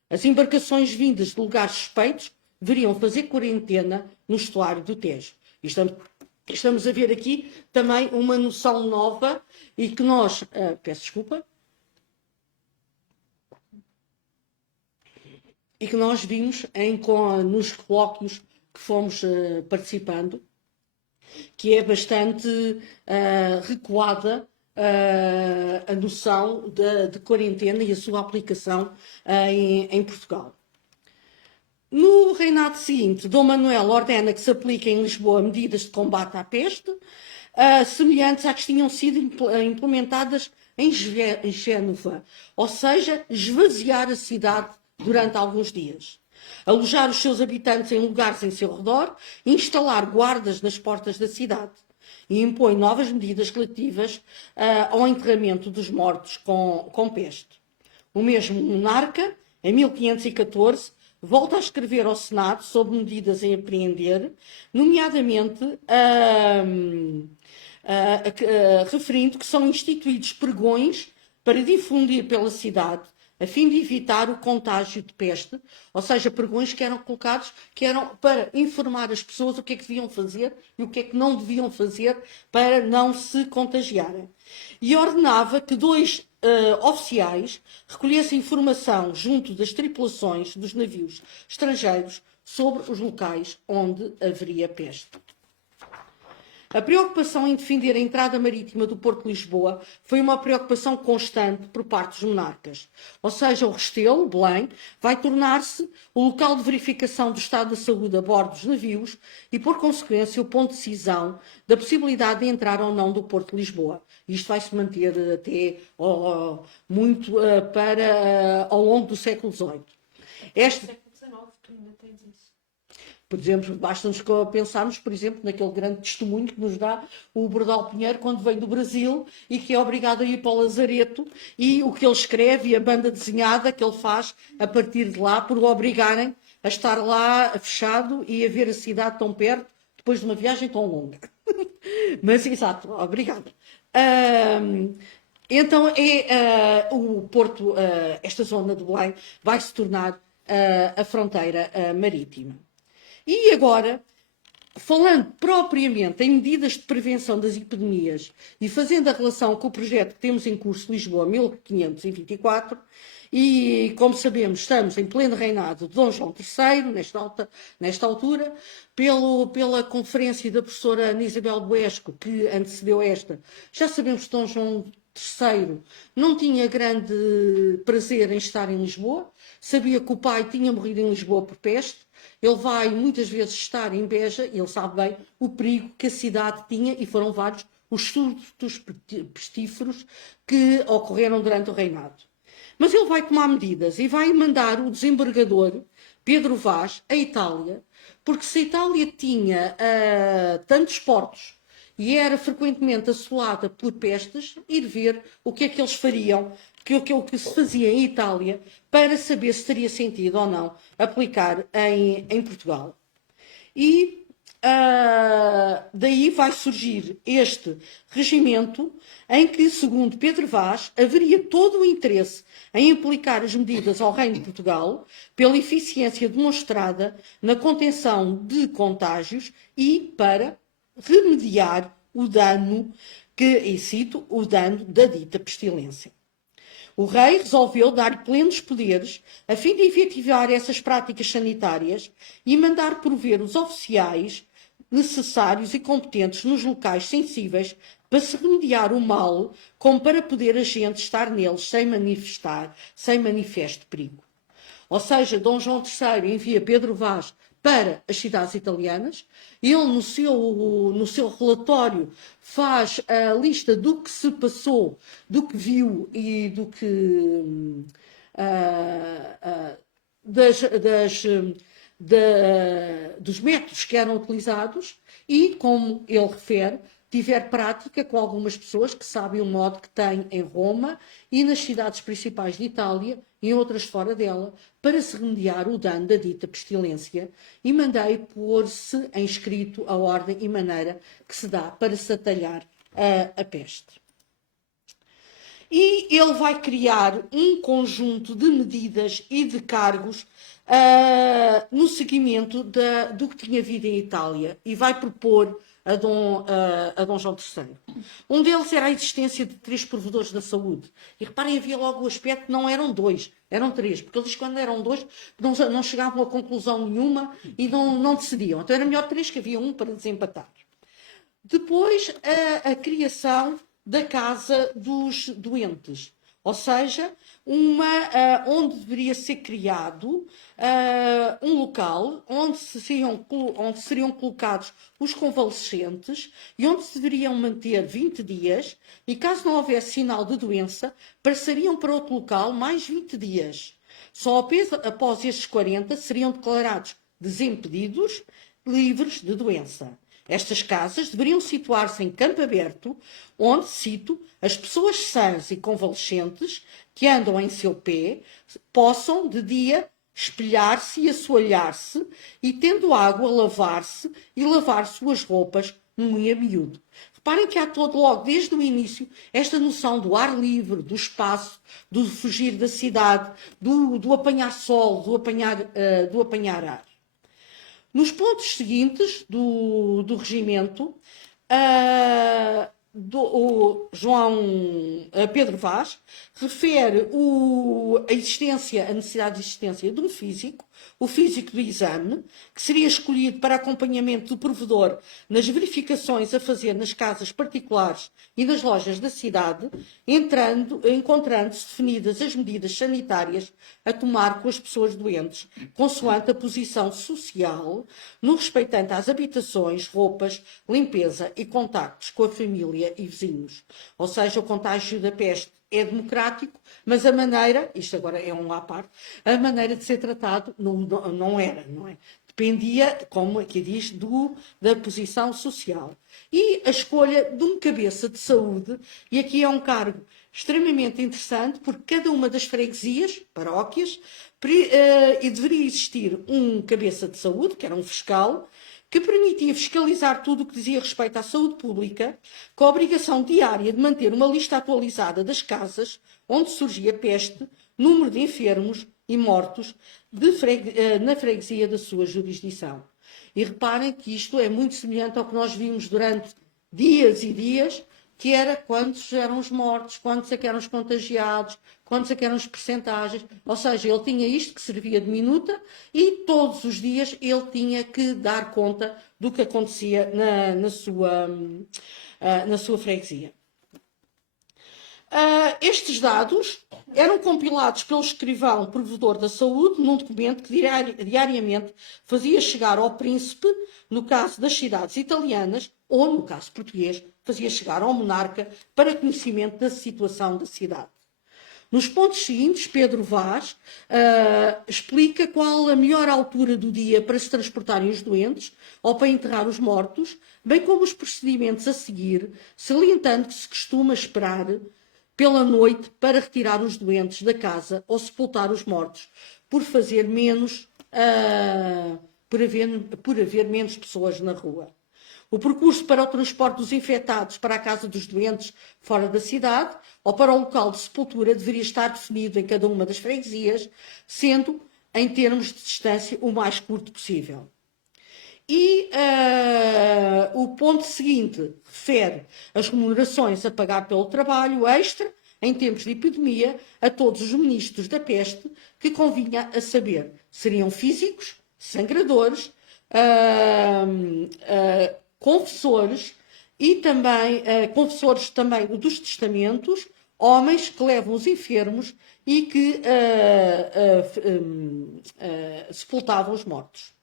As embarcações vindas de lugares suspeitos deveriam fazer quarentena no estuário do Tejo. Estamos a ver aqui também uma noção nova e que nós... peço desculpa. E que nós vimos nos colóquios que fomos participando, que é bastante recuada a noção de quarentena e a sua aplicação em Portugal. No reinado seguinte, Dom Manuel ordena que se apliquem em Lisboa medidas de combate à peste, semelhantes às que tinham sido implementadas em Génova, ou seja, esvaziar a cidade durante alguns dias, alojar os seus habitantes em lugares em seu redor, instalar guardas nas portas da cidade e impõe novas medidas relativas ao enterramento dos mortos com peste. O mesmo monarca, em 1514, volta a escrever ao Senado sobre medidas em apreender, nomeadamente referindo que são instituídos pregões para difundir pela cidade a fim de evitar o contágio de peste, ou seja, pregões que eram colocados, que eram para informar as pessoas o que é que deviam fazer e o que é que não deviam fazer para não se contagiarem. E ordenava que 2 oficiais recolhessem informação junto das tripulações dos navios estrangeiros sobre os locais onde haveria peste. A preocupação em defender a entrada marítima do Porto de Lisboa foi uma preocupação constante por parte dos monarcas. Ou seja, o Restelo, Belém, vai tornar-se o local de verificação do estado da saúde a bordo dos navios e, por consequência, o ponto de decisão da possibilidade de entrar ou não do Porto de Lisboa. Isto vai se manter até muito ao longo do século XVIII. Por exemplo, basta-nos pensarmos, por exemplo, naquele grande testemunho que nos dá o Bordal Pinheiro quando vem do Brasil e que é obrigado a ir para o Lazareto e o que ele escreve e a banda desenhada que ele faz a partir de lá por o obrigarem a estar lá fechado e a ver a cidade tão perto depois de uma viagem tão longa. Mas, exato, obrigada. Então, o Porto, esta zona de Belém, vai se tornar a fronteira marítima. E agora, falando propriamente em medidas de prevenção das epidemias e fazendo a relação com o projeto que temos em curso Lisboa 1524, e como sabemos estamos em pleno reinado de Dom João III, nesta altura, pela conferência da professora Ana Isabel Buesco, que antecedeu esta, já sabemos que Dom João III não tinha grande prazer em estar em Lisboa, sabia que o pai tinha morrido em Lisboa por peste. Ele vai muitas vezes estar em Beja e ele sabe bem o perigo que a cidade tinha e foram vários os surtos pestíferos que ocorreram durante o reinado. Mas ele vai tomar medidas e vai mandar o desembargador Pedro Vaz à Itália, porque se a Itália tinha tantos portos e era frequentemente assolada por pestes, ir ver o que é que eles fariam, o que se fazia em Itália, para saber se teria sentido ou não aplicar em Portugal. E daí vai surgir este regimento em que, segundo Pedro Vaz, haveria todo o interesse em aplicar as medidas ao Reino de Portugal pela eficiência demonstrada na contenção de contágios e para remediar o dano e cito, o dano da dita pestilência. O rei resolveu dar plenos poderes a fim de efetivar essas práticas sanitárias e mandar prover os oficiais necessários e competentes nos locais sensíveis para se remediar o mal, como para poder a gente estar neles sem manifesto perigo. Ou seja, Dom João III envia Pedro Vaz para as cidades italianas. Ele, no seu relatório, faz a lista do que se passou, do que viu e do que dos métodos que eram utilizados e, como ele refere, tiver prática com algumas pessoas que sabem o modo que têm em Roma e nas cidades principais de Itália e outras fora dela, para se remediar o dano da dita pestilência, e mandei pôr-se em escrito a ordem e maneira que se dá para se atalhar a peste. E ele vai criar um conjunto de medidas e de cargos no seguimento do que tinha havido em Itália, e vai propor a Dom João III. Um deles era a existência de 3 provedores da saúde. E reparem, havia logo o aspecto, não eram 2, eram 3, porque eles quando eram 2 não chegavam a conclusão nenhuma e não decidiam. Então era melhor 3, que havia um para desempatar. Depois, a criação da Casa dos Doentes, ou seja, onde deveria ser criado um local onde seriam colocados os convalescentes e onde se deveriam manter 20 dias, e caso não houvesse sinal de doença, passariam para outro local mais 20 dias. Só após estes 40 seriam declarados desimpedidos, livres de doença. Estas casas deveriam situar-se em campo aberto, onde, cito, as pessoas sãs e convalescentes que andam em seu pé possam, de dia, espelhar-se e assoalhar-se e, tendo água, lavar-se e lavar suas roupas muito a miúdo. Reparem que há todo, logo desde o início, esta noção do ar livre, do espaço, do fugir da cidade, do apanhar sol, do apanhar ar. Nos pontos seguintes do regimento, o Pedro Vaz refere a necessidade de existência de um físico, o físico do exame, que seria escolhido para acompanhamento do provedor nas verificações a fazer nas casas particulares e nas lojas da cidade, encontrando-se definidas as medidas sanitárias a tomar com as pessoas doentes, consoante a posição social, no respeitante às habitações, roupas, limpeza e contactos com a família e vizinhos. Ou seja, o contágio da peste é democrático, mas a maneira, isto agora é um à parte, a maneira de ser tratado não era, não é? Dependia, como aqui diz, da posição social. E a escolha de um cabeça de saúde, e aqui é um cargo extremamente interessante, porque cada uma das freguesias, paróquias, e deveria existir um cabeça de saúde, que era um fiscal, que permitia fiscalizar tudo o que dizia respeito à saúde pública, com a obrigação diária de manter uma lista atualizada das casas onde surgia peste, número de enfermos e mortos na freguesia da sua jurisdição. E reparem que isto é muito semelhante ao que nós vimos durante dias e dias, que era quantos eram os mortos, quantos é que eram os contagiados, quantos é que eram as percentagens. Ou seja, ele tinha isto que servia de minuta e todos os dias ele tinha que dar conta do que acontecia na sua freguesia. Estes dados eram compilados pelo escrivão provedor da saúde num documento que diariamente fazia chegar ao príncipe, no caso das cidades italianas, ou no caso português, fazia chegar ao monarca para conhecimento da situação da cidade. Nos pontos seguintes, Pedro Vaz explica qual a melhor altura do dia para se transportarem os doentes ou para enterrar os mortos, bem como os procedimentos a seguir, salientando que se costuma esperar pela noite para retirar os doentes da casa ou sepultar os mortos, por fazer menos, por haver menos pessoas na rua. O percurso para o transporte dos infectados para a casa dos doentes fora da cidade ou para o local de sepultura deveria estar definido em cada uma das freguesias, sendo, em termos de distância, o mais curto possível. E o ponto seguinte refere as remunerações a pagar pelo trabalho extra em tempos de epidemia a todos os ministros da peste, que convinha a saber, seriam físicos, sangradores, confessores e também confessores também dos testamentos, homens que levam os enfermos e que sepultavam os mortos.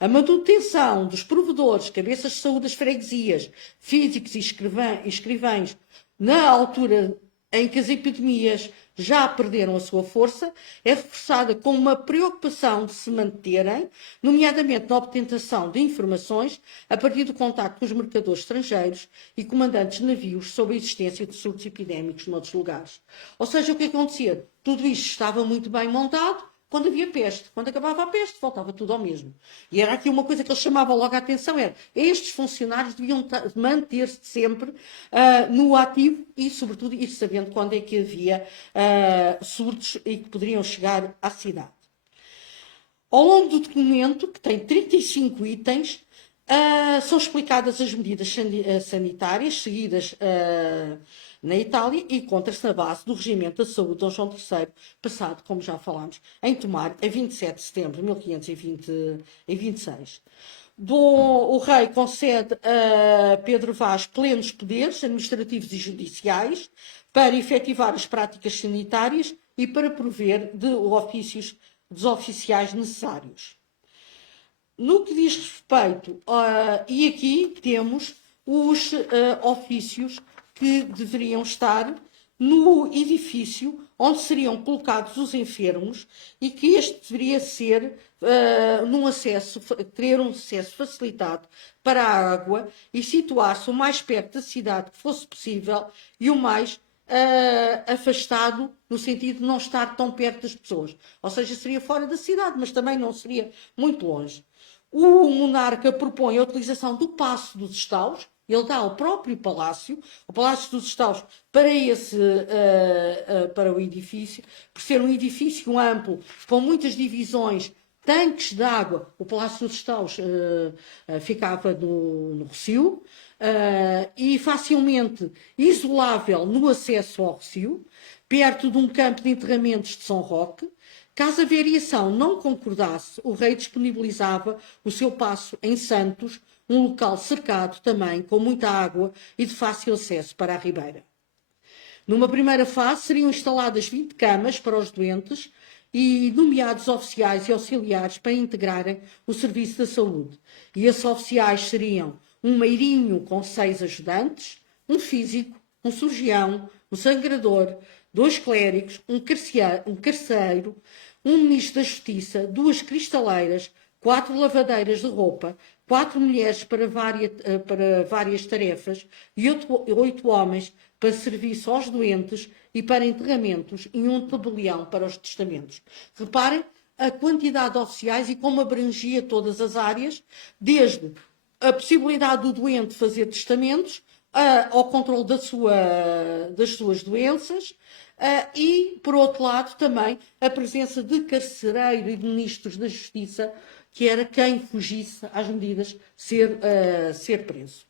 A manutenção dos provedores, cabeças de saúde das freguesias, físicos e escrivães, na altura em que as epidemias já perderam a sua força, é reforçada com uma preocupação de se manterem, nomeadamente na obtenção de informações a partir do contacto com os mercadores estrangeiros e comandantes de navios sobre a existência de surtos epidémicos noutros lugares. Ou seja, o que acontecia? Tudo isto estava muito bem montado quando havia peste. Quando acabava a peste, voltava tudo ao mesmo. E era aqui uma coisa que eles chamavam logo a atenção, era estes funcionários deviam manter-se sempre no ativo e, sobretudo, ir sabendo quando é que havia surtos e que poderiam chegar à cidade. Ao longo do documento, que tem 35 itens, são explicadas as medidas sanitárias seguidas na Itália e encontra-se na base do Regimento da Saúde de Dom João III, passado, como já falámos, em Tomar, a 27 de setembro de 1526. O rei concede a Pedro Vaz plenos poderes administrativos e judiciais para efetivar as práticas sanitárias e para prover dos oficiais necessários. No que diz respeito, e aqui temos os ofícios que deveriam estar no edifício onde seriam colocados os enfermos e que este deveria ser ter um acesso facilitado para a água e situar-se o mais perto da cidade que fosse possível e o mais afastado, no sentido de não estar tão perto das pessoas. Ou seja, seria fora da cidade, mas também não seria muito longe. O monarca propõe a utilização do Paço dos Estaus. Ele dá ao próprio palácio, o Palácio dos Estaus, para o edifício, por ser um edifício amplo, com muitas divisões, tanques de água. O Palácio dos Estaus ficava no Rossio, e facilmente isolável no acesso ao Rossio, perto de um campo de enterramentos de São Roque. Caso a variação não concordasse, o rei disponibilizava o seu paço em Santos, um local cercado também com muita água e de fácil acesso para a ribeira. Numa primeira fase seriam instaladas 20 camas para os doentes e nomeados oficiais e auxiliares para integrarem o serviço da saúde. E esses oficiais seriam um meirinho com 6 ajudantes, um físico, um cirurgião, um sangrador, 2 clérigos, um carcereiro, um ministro da Justiça, 2 cristaleiras, 4 lavadeiras de roupa, 4 mulheres para várias tarefas e 8 homens para serviço aos doentes e para enterramentos e um tabelião para os testamentos. Reparem a quantidade de oficiais e como abrangia todas as áreas, desde a possibilidade do doente fazer testamentos, ao controle das suas doenças, e, por outro lado, também a presença de carcereiro e de ministros da Justiça, que era quem fugisse às medidas ser preso.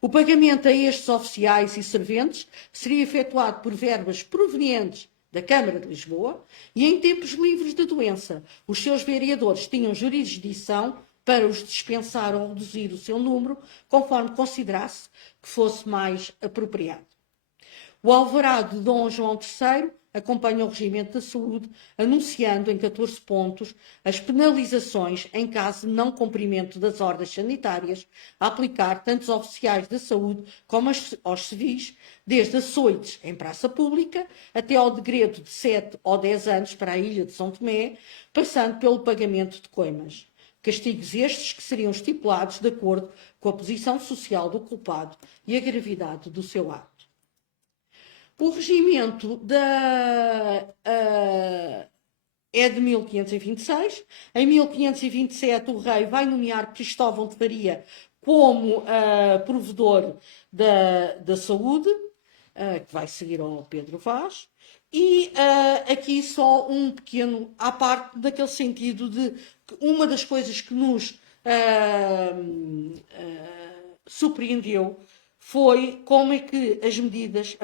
O pagamento a estes oficiais e serventes seria efetuado por verbas provenientes da Câmara de Lisboa e, em tempos livres de doença, os seus vereadores tinham jurisdição para os dispensar ou reduzir o seu número, conforme considerasse que fosse mais apropriado. O alvarado de Dom João III acompanha o regimento da saúde, anunciando em 14 pontos as penalizações em caso de não cumprimento das ordens sanitárias, a aplicar tanto aos oficiais da saúde como aos civis, desde açoites em praça pública até ao degredo de 7 ou 10 anos para a ilha de São Tomé, passando pelo pagamento de coimas. Castigos estes que seriam estipulados de acordo com a posição social do culpado e a gravidade do seu ato. O regimento é de 1526. Em 1527, o rei vai nomear Cristóvão de Faria como provedor da saúde, que vai seguir ao Pedro Vaz. E aqui só um pequeno à parte, daquele sentido de que uma das coisas que nos surpreendeu foi como é que as medidas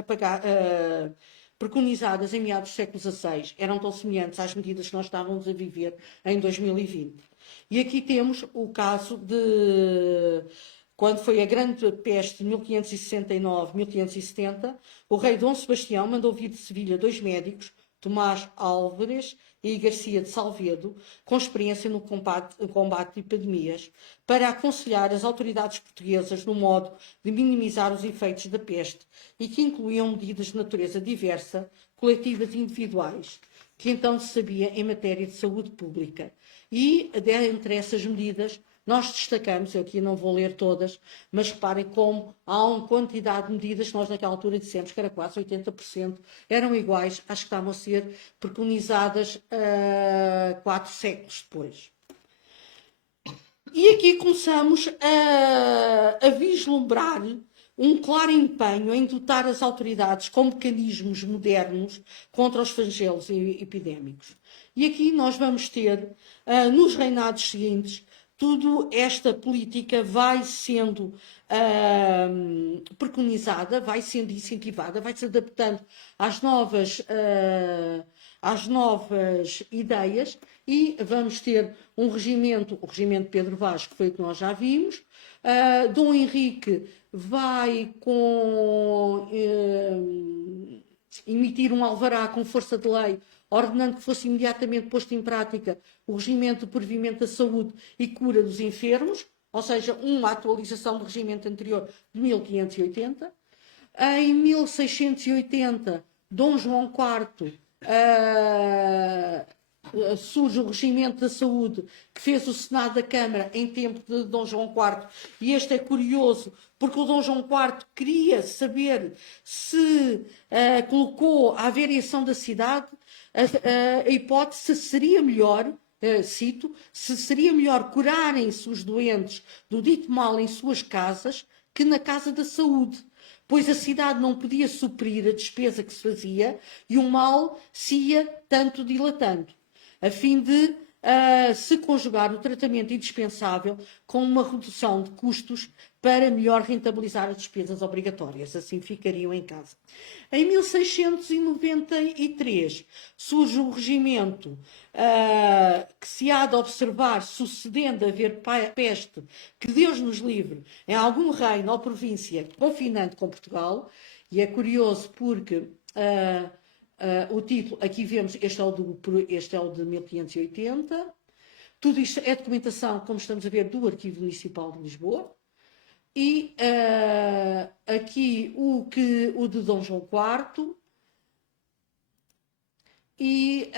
preconizadas em meados do século XVI eram tão semelhantes às medidas que nós estávamos a viver em 2020. E aqui temos o caso de quando foi a grande peste de 1569-1570, o rei Dom Sebastião mandou vir de Sevilha 2 médicos, Tomás Álvares e Garcia de Salvedo, com experiência no combate de epidemias, para aconselhar as autoridades portuguesas no modo de minimizar os efeitos da peste e que incluíam medidas de natureza diversa, coletivas e individuais, que então se sabia em matéria de saúde pública. E, dentre essas medidas, nós destacamos, eu aqui não vou ler todas, mas reparem como há uma quantidade de medidas que nós naquela altura dissemos que era quase 80%, eram iguais às que estavam a ser preconizadas 4 séculos depois. E aqui começamos a vislumbrar um claro empenho em dotar as autoridades com mecanismos modernos contra os flagelos epidémicos. E aqui nós vamos ter, nos reinados seguintes, tudo esta política vai sendo preconizada, vai sendo incentivada, vai se adaptando às novas ideias e vamos ter o regimento Pedro Vaz, que foi o que nós já vimos. Dom Henrique vai emitir um alvará com força de lei, ordenando que fosse imediatamente posto em prática o regimento de provimento da saúde e cura dos enfermos, ou seja, uma atualização do regimento anterior de 1580. Em 1680, Dom João IV surge o regimento da saúde que fez o Senado da Câmara em tempo de Dom João IV, e este é curioso porque o Dom João IV queria saber se colocou à variação da cidade a hipótese se seria melhor, cito, se seria melhor curarem-se os doentes do dito mal em suas casas que na casa da saúde, pois a cidade não podia suprir a despesa que se fazia e o mal se ia tanto dilatando, a fim de se conjugar o tratamento indispensável com uma redução de custos para melhor rentabilizar as despesas obrigatórias, assim ficariam em casa. Em 1693 surge o regimento que se há de observar sucedendo haver peste, que Deus nos livre, em algum reino ou província confinante com Portugal, e é curioso porque o título, aqui vemos, este é o de 1580, tudo isto é documentação, como estamos a ver, do Arquivo Municipal de Lisboa, e aqui o de Dom João IV, e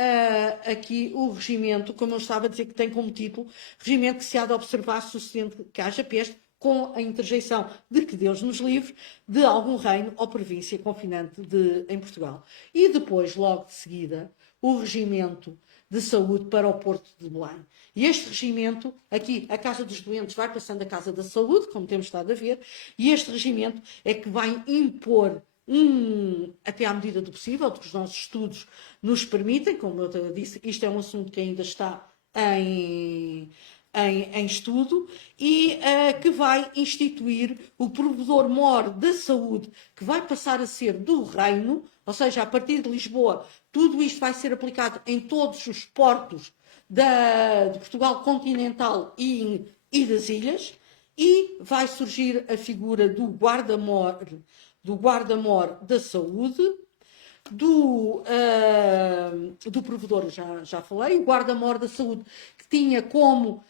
aqui o regimento, como eu estava a dizer, que tem como título, regimento que se há de observar sucedendo que haja peste, com a interjeição de que Deus nos livre de algum reino ou província confinante em Portugal. E depois, logo de seguida, o regimento de saúde para o Porto de Belém. E este regimento, aqui, a Casa dos Doentes vai passando a Casa da Saúde, como temos estado a ver, e este regimento é que vai impor até à medida do possível, do que os nossos estudos nos permitem, como eu disse, isto é um assunto que ainda está em estudo, e que vai instituir o provedor-mor da saúde, que vai passar a ser do reino, ou seja, a partir de Lisboa, tudo isto vai ser aplicado em todos os portos de Portugal continental e das ilhas, e vai surgir a figura do guarda-mor da saúde, do provedor, já falei, o guarda-mor da saúde, que tinha como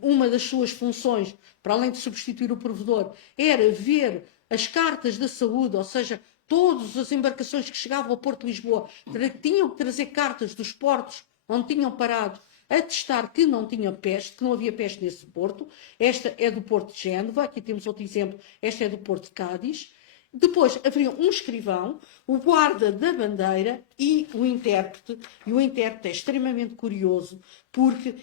uma das suas funções, para além de substituir o provedor, era ver as cartas da saúde, ou seja, todas as embarcações que chegavam ao Porto de Lisboa tinham que trazer cartas dos portos onde tinham parado, a testar que não tinha peste, que não havia peste nesse porto. Esta é do Porto de Génova, aqui temos outro exemplo, esta é do Porto de Cádiz. Depois haveria um escrivão, o guarda da bandeira e o intérprete. E o intérprete é extremamente curioso porque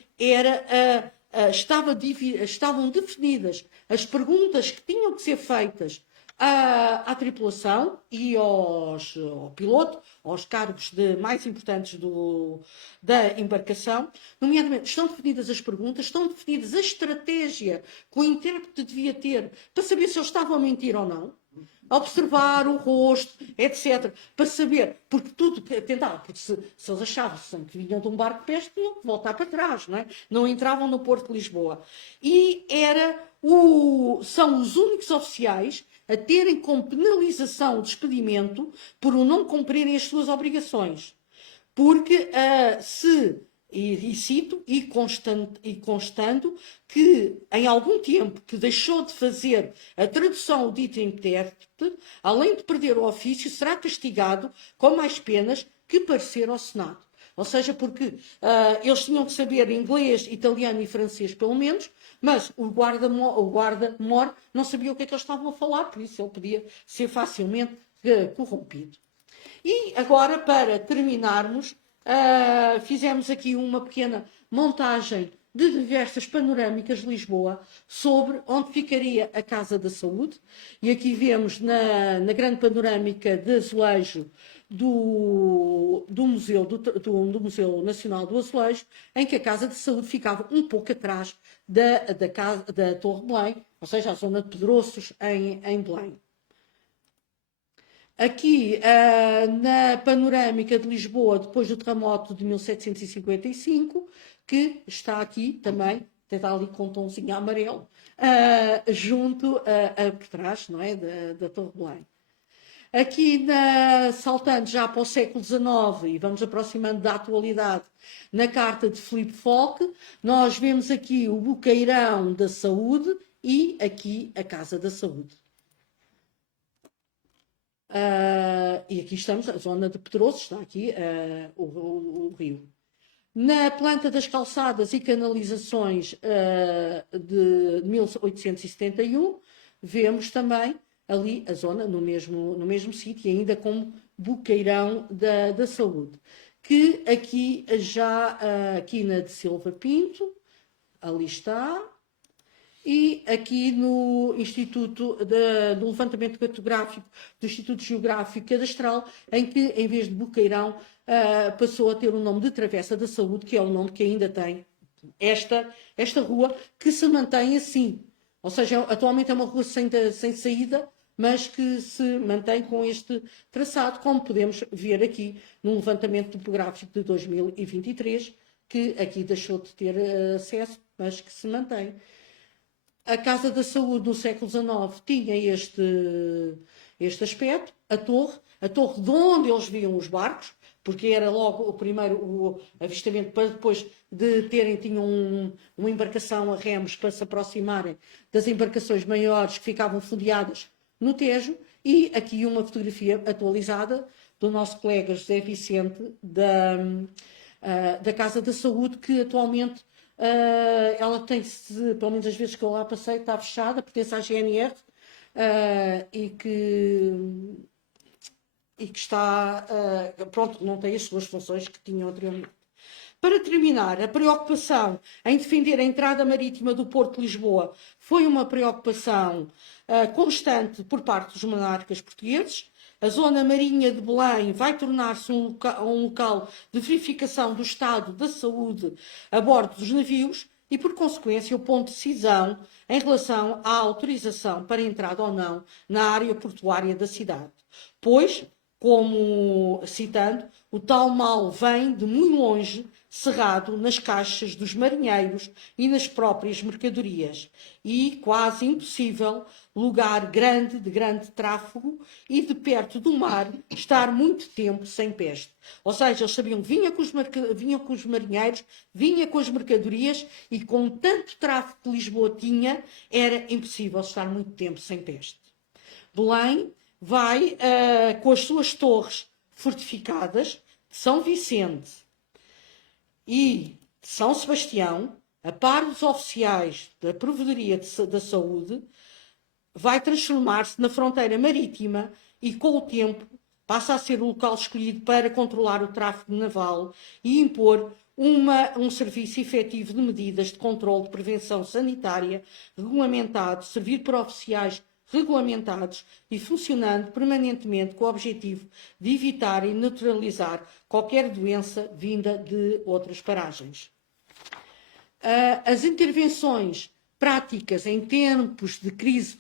estavam definidas as perguntas que tinham que ser feitas à tripulação e ao piloto, aos cargos mais importantes da embarcação. Nomeadamente, estão definidas as perguntas, estão definidas a estratégia que o intérprete devia ter para saber se eles estavam a mentir ou não. Observar o rosto, etc. Para saber, porque tudo tentava, porque se eles achavam que vinham de um barco de peste, tinham que voltar para trás, não é? Não entravam no Porto de Lisboa. E são os únicos oficiais a terem como penalização o despedimento por não cumprirem as suas obrigações. Porque cito, constando que em algum tempo que deixou de fazer a tradução ao dito intérprete, além de perder o ofício, será castigado com mais penas que parecer ao Senado. Ou seja, porque eles tinham que saber inglês, italiano e francês, pelo menos, mas o guarda-mor não sabia o que é que eles estavam a falar, por isso ele podia ser facilmente corrompido. E agora, para terminarmos, fizemos aqui uma pequena montagem de diversas panorâmicas de Lisboa sobre onde ficaria a Casa da Saúde. E aqui vemos na grande panorâmica de azulejo do Museu Nacional do Azulejo, em que a Casa da Saúde ficava um pouco atrás da Torre de Belém, ou seja, a zona de Pedroços em Belém. Aqui, na panorâmica de Lisboa, depois do terremoto de 1755, que está aqui também, está ali com um tomzinho amarelo, junto por trás, não é, da Torre de Belém. Aqui, saltando já para o século XIX, e vamos aproximando da atualidade, na carta de Filipe Folck, nós vemos aqui o Boqueirão da Saúde e aqui a Casa da Saúde. E aqui estamos, a zona de Pedroços, está aqui o rio. Na planta das calçadas e canalizações de 1871, vemos também ali a zona, no mesmo sítio, ainda como Boqueirão da Saúde. Que aqui já, aqui na de Silva Pinto, ali está. E aqui no Instituto do Levantamento Cartográfico do Instituto Geográfico Cadastral, em que, em vez de Boqueirão, passou a ter o nome de Travessa da Saúde, que é o nome que ainda tem esta rua, que se mantém assim. Ou seja, atualmente é uma rua sem saída, mas que se mantém com este traçado, como podemos ver aqui no levantamento topográfico de 2023, que aqui deixou de ter acesso, mas que se mantém. A Casa da Saúde no século XIX tinha este aspecto, a torre de onde eles viam os barcos, porque era logo o primeiro avistamento, para depois de tinham uma embarcação a remos para se aproximarem das embarcações maiores que ficavam fundeadas no Tejo, e aqui uma fotografia atualizada do nosso colega José Vicente da Casa da Saúde, que atualmente ela tem-se, pelo menos as vezes que eu lá passei, está fechada, pertence à GNR, e que está, pronto, não tem as suas funções que tinham anteriormente. Para terminar, a preocupação em defender a entrada marítima do Porto de Lisboa foi uma preocupação constante por parte dos monarcas portugueses. A zona marinha de Belém vai tornar-se um local de verificação do estado da saúde a bordo dos navios e, por consequência, o ponto de decisão em relação à autorização para entrada ou não na área portuária da cidade. Pois, como citando, o tal mal vem de muito longe, cerrado nas caixas dos marinheiros e nas próprias mercadorias, e quase impossível, lugar grande, de grande tráfego e de perto do mar, estar muito tempo sem peste. Ou seja, eles sabiam que vinha com os marinheiros, vinha com as mercadorias, e com tanto tráfego que Lisboa tinha, era impossível estar muito tempo sem peste. Belém vai com as suas torres fortificadas de São Vicente e de São Sebastião, a par dos oficiais da Provedoria da Saúde, vai transformar-se na fronteira marítima e, com o tempo, passa a ser o local escolhido para controlar o tráfego naval e impor um serviço efetivo de medidas de controle de prevenção sanitária regulamentado, servido por oficiais regulamentados e funcionando permanentemente com o objetivo de evitar e neutralizar qualquer doença vinda de outras paragens. As intervenções práticas em tempos de crise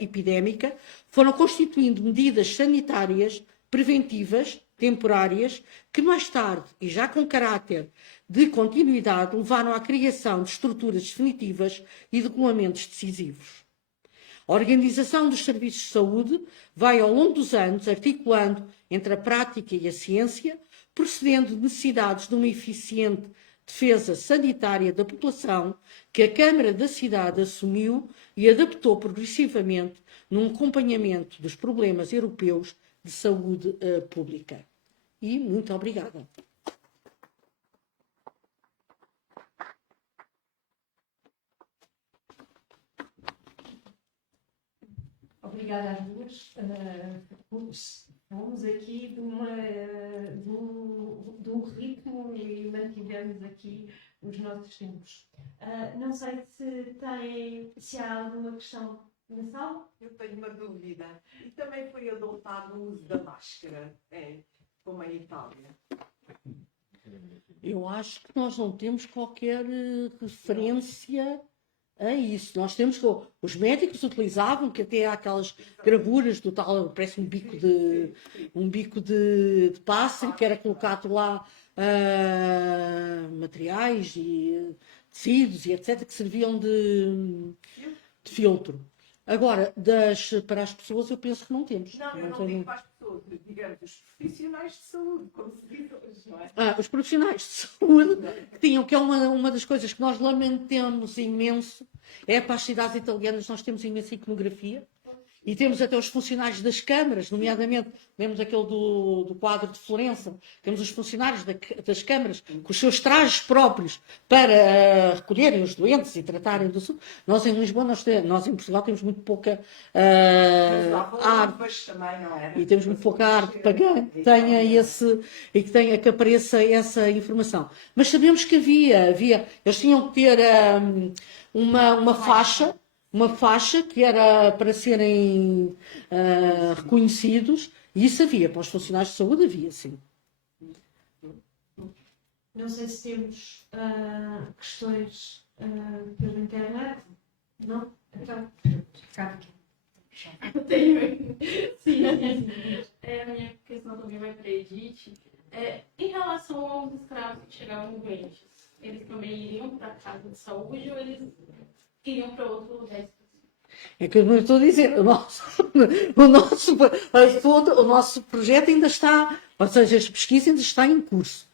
epidémica, foram constituindo medidas sanitárias preventivas, temporárias, que mais tarde, e já com caráter de continuidade, levaram à criação de estruturas definitivas e de regulamentos decisivos. A organização dos serviços de saúde vai, ao longo dos anos, articulando entre a prática e a ciência, procedendo de necessidades de uma eficiente defesa sanitária da população, que a Câmara da Cidade assumiu e adaptou progressivamente num acompanhamento dos problemas europeus de saúde pública. E muito obrigada. Obrigada às duas. Fomos aqui de um ritmo e mantivemos aqui os nossos tempos. Não sei se há alguma questão na sala. Eu tenho uma dúvida. E também foi adotado o uso da máscara, como em Itália? Eu acho que nós não temos qualquer referência a isso. Nós temos que os médicos utilizavam, que até há aquelas gravuras do tal, parece um bico de pássaro, que era colocado lá materiais e tecidos e etc, que serviam de filtro. Agora, para as pessoas, eu penso que não temos. Não, eu não digo para as pessoas, digamos, os profissionais de saúde, como se diz hoje, não é? Os profissionais de saúde, que é uma das coisas que nós lamentamos imenso, é para as cidades italianas. Nós temos imensa iconografia e temos até os funcionários das câmaras, nomeadamente, temos aquele do quadro de Florença, temos os funcionários das câmaras com os seus trajes próprios para recolherem os doentes e tratarem do assunto. Nós em Lisboa, nós em Portugal temos muito pouca arte. Também, não é? E temos muito pouca arte para que tenha que apareça essa informação. Mas sabemos que eles tinham que ter uma faixa que era para serem reconhecidos, e isso havia, para os funcionários de saúde havia, sim. Não sei se temos questões pela internet. Não? Então, cá. Sim, a minha questão também vai para a Edith. Em relação aos escravos que chegavam doentes, eles também iriam para a casa de saúde ou eles iriam para outro lugar? É que eu estou a dizer, o nosso projeto ainda está, ou seja, as pesquisas ainda está em curso.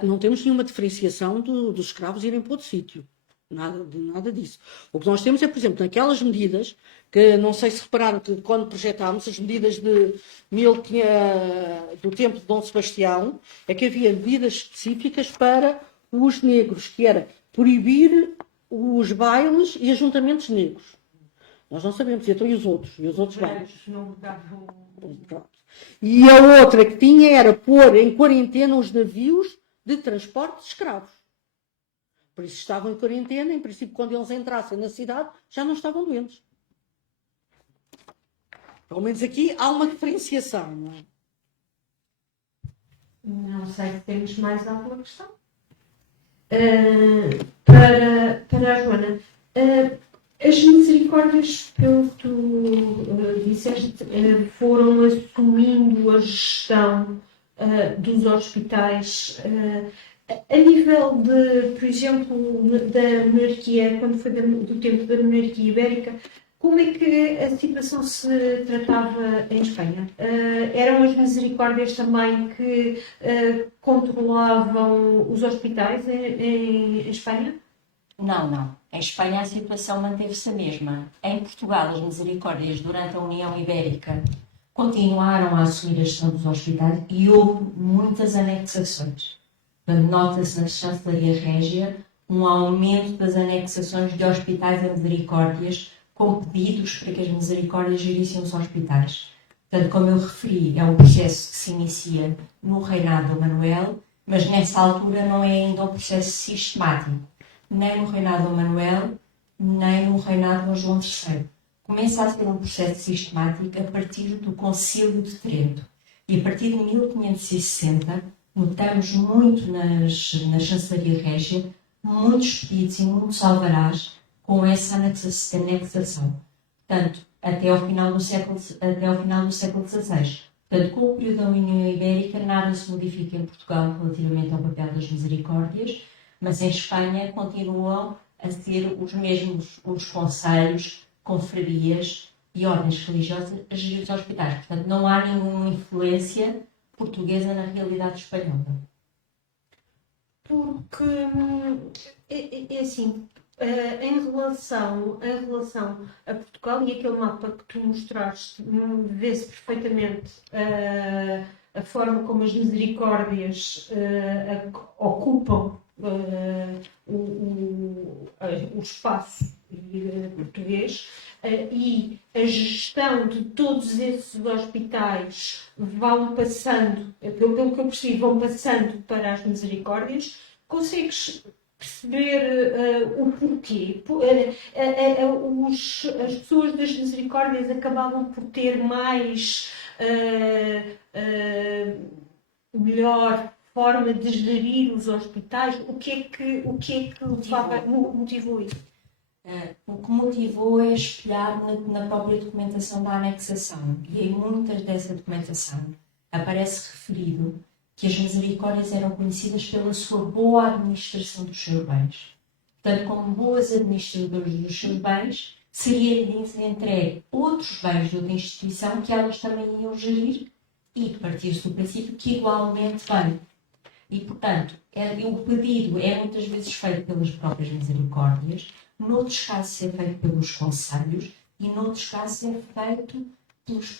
Não temos nenhuma diferenciação dos escravos irem para outro sítio. Nada disso. O que nós temos é, por exemplo, naquelas medidas, que não sei se repararam que quando projetámos as medidas do tempo de Dom Sebastião, é que havia medidas específicas para os negros, que era proibir os bailes e ajuntamentos negros. Nós não sabemos, então e os outros bailes? E a outra que tinha era pôr em quarentena os navios de transporte de escravos. Por isso estavam em quarentena, em princípio, quando eles entrassem na cidade, já não estavam doentes. Pelo menos aqui há uma diferenciação, não é? Não sei se temos mais alguma questão. Para a Joana, as misericórdias, pelo que tu disseste, foram assumindo a gestão dos hospitais. A nível de, por exemplo, da monarquia, quando foi do tempo da monarquia ibérica, como é que a situação se tratava em Espanha? Eram as misericórdias também que controlavam os hospitais em Espanha? Não, não. Em Espanha a situação manteve-se a mesma. Em Portugal, as misericórdias durante a União Ibérica continuaram a assumir a gestão dos hospitais e houve muitas anexações. Nota-se na Chancelaria Régia um aumento das anexações de hospitais a misericórdias com pedidos para que as misericórdias gerissem os hospitais. Portanto, como eu referi, é um processo que se inicia no reinado de Manuel, mas nessa altura não é ainda um processo sistemático, nem no reinado de Manuel, nem no reinado de João III. Começa a ser um processo sistemático a partir do Concílio de Trento. E a partir de 1560, notamos muito na Chancelaria Régia muitos pedidos e muitos alvarás com essa anexação. Portanto, até ao final do século XVI. Portanto, com o período da União Ibérica, nada se modifica em Portugal relativamente ao papel das misericórdias, mas em Espanha continuam a ser os mesmos os conselhos, confrarias e ordens religiosas a gerir os hospitais. Portanto, não há nenhuma influência portuguesa na realidade espanhola. Porque é assim, em relação a Portugal e aquele mapa que tu mostraste, vê-se perfeitamente a forma como as misericórdias ocupam o espaço português e a gestão de todos esses hospitais vão passando, pelo que eu percebi, vão passando para as misericórdias. Consegues perceber o porquê? As pessoas das misericórdias acabavam por ter mais melhor forma de gerir os hospitais. O que é que motivou isso? O que motivou é espelhar na própria documentação da anexação. E em muitas dessa documentação aparece referido que as misericórdias eram conhecidas pela sua boa administração dos seus bens. Portanto, como boas administradoras dos seus bens, seria-lhes entregue outros bens de outra instituição que elas também iam gerir e partir-se do princípio que igualmente bem. E, portanto, o pedido é muitas vezes feito pelas próprias misericórdias, noutros casos é feito pelos conselhos e noutros casos é feito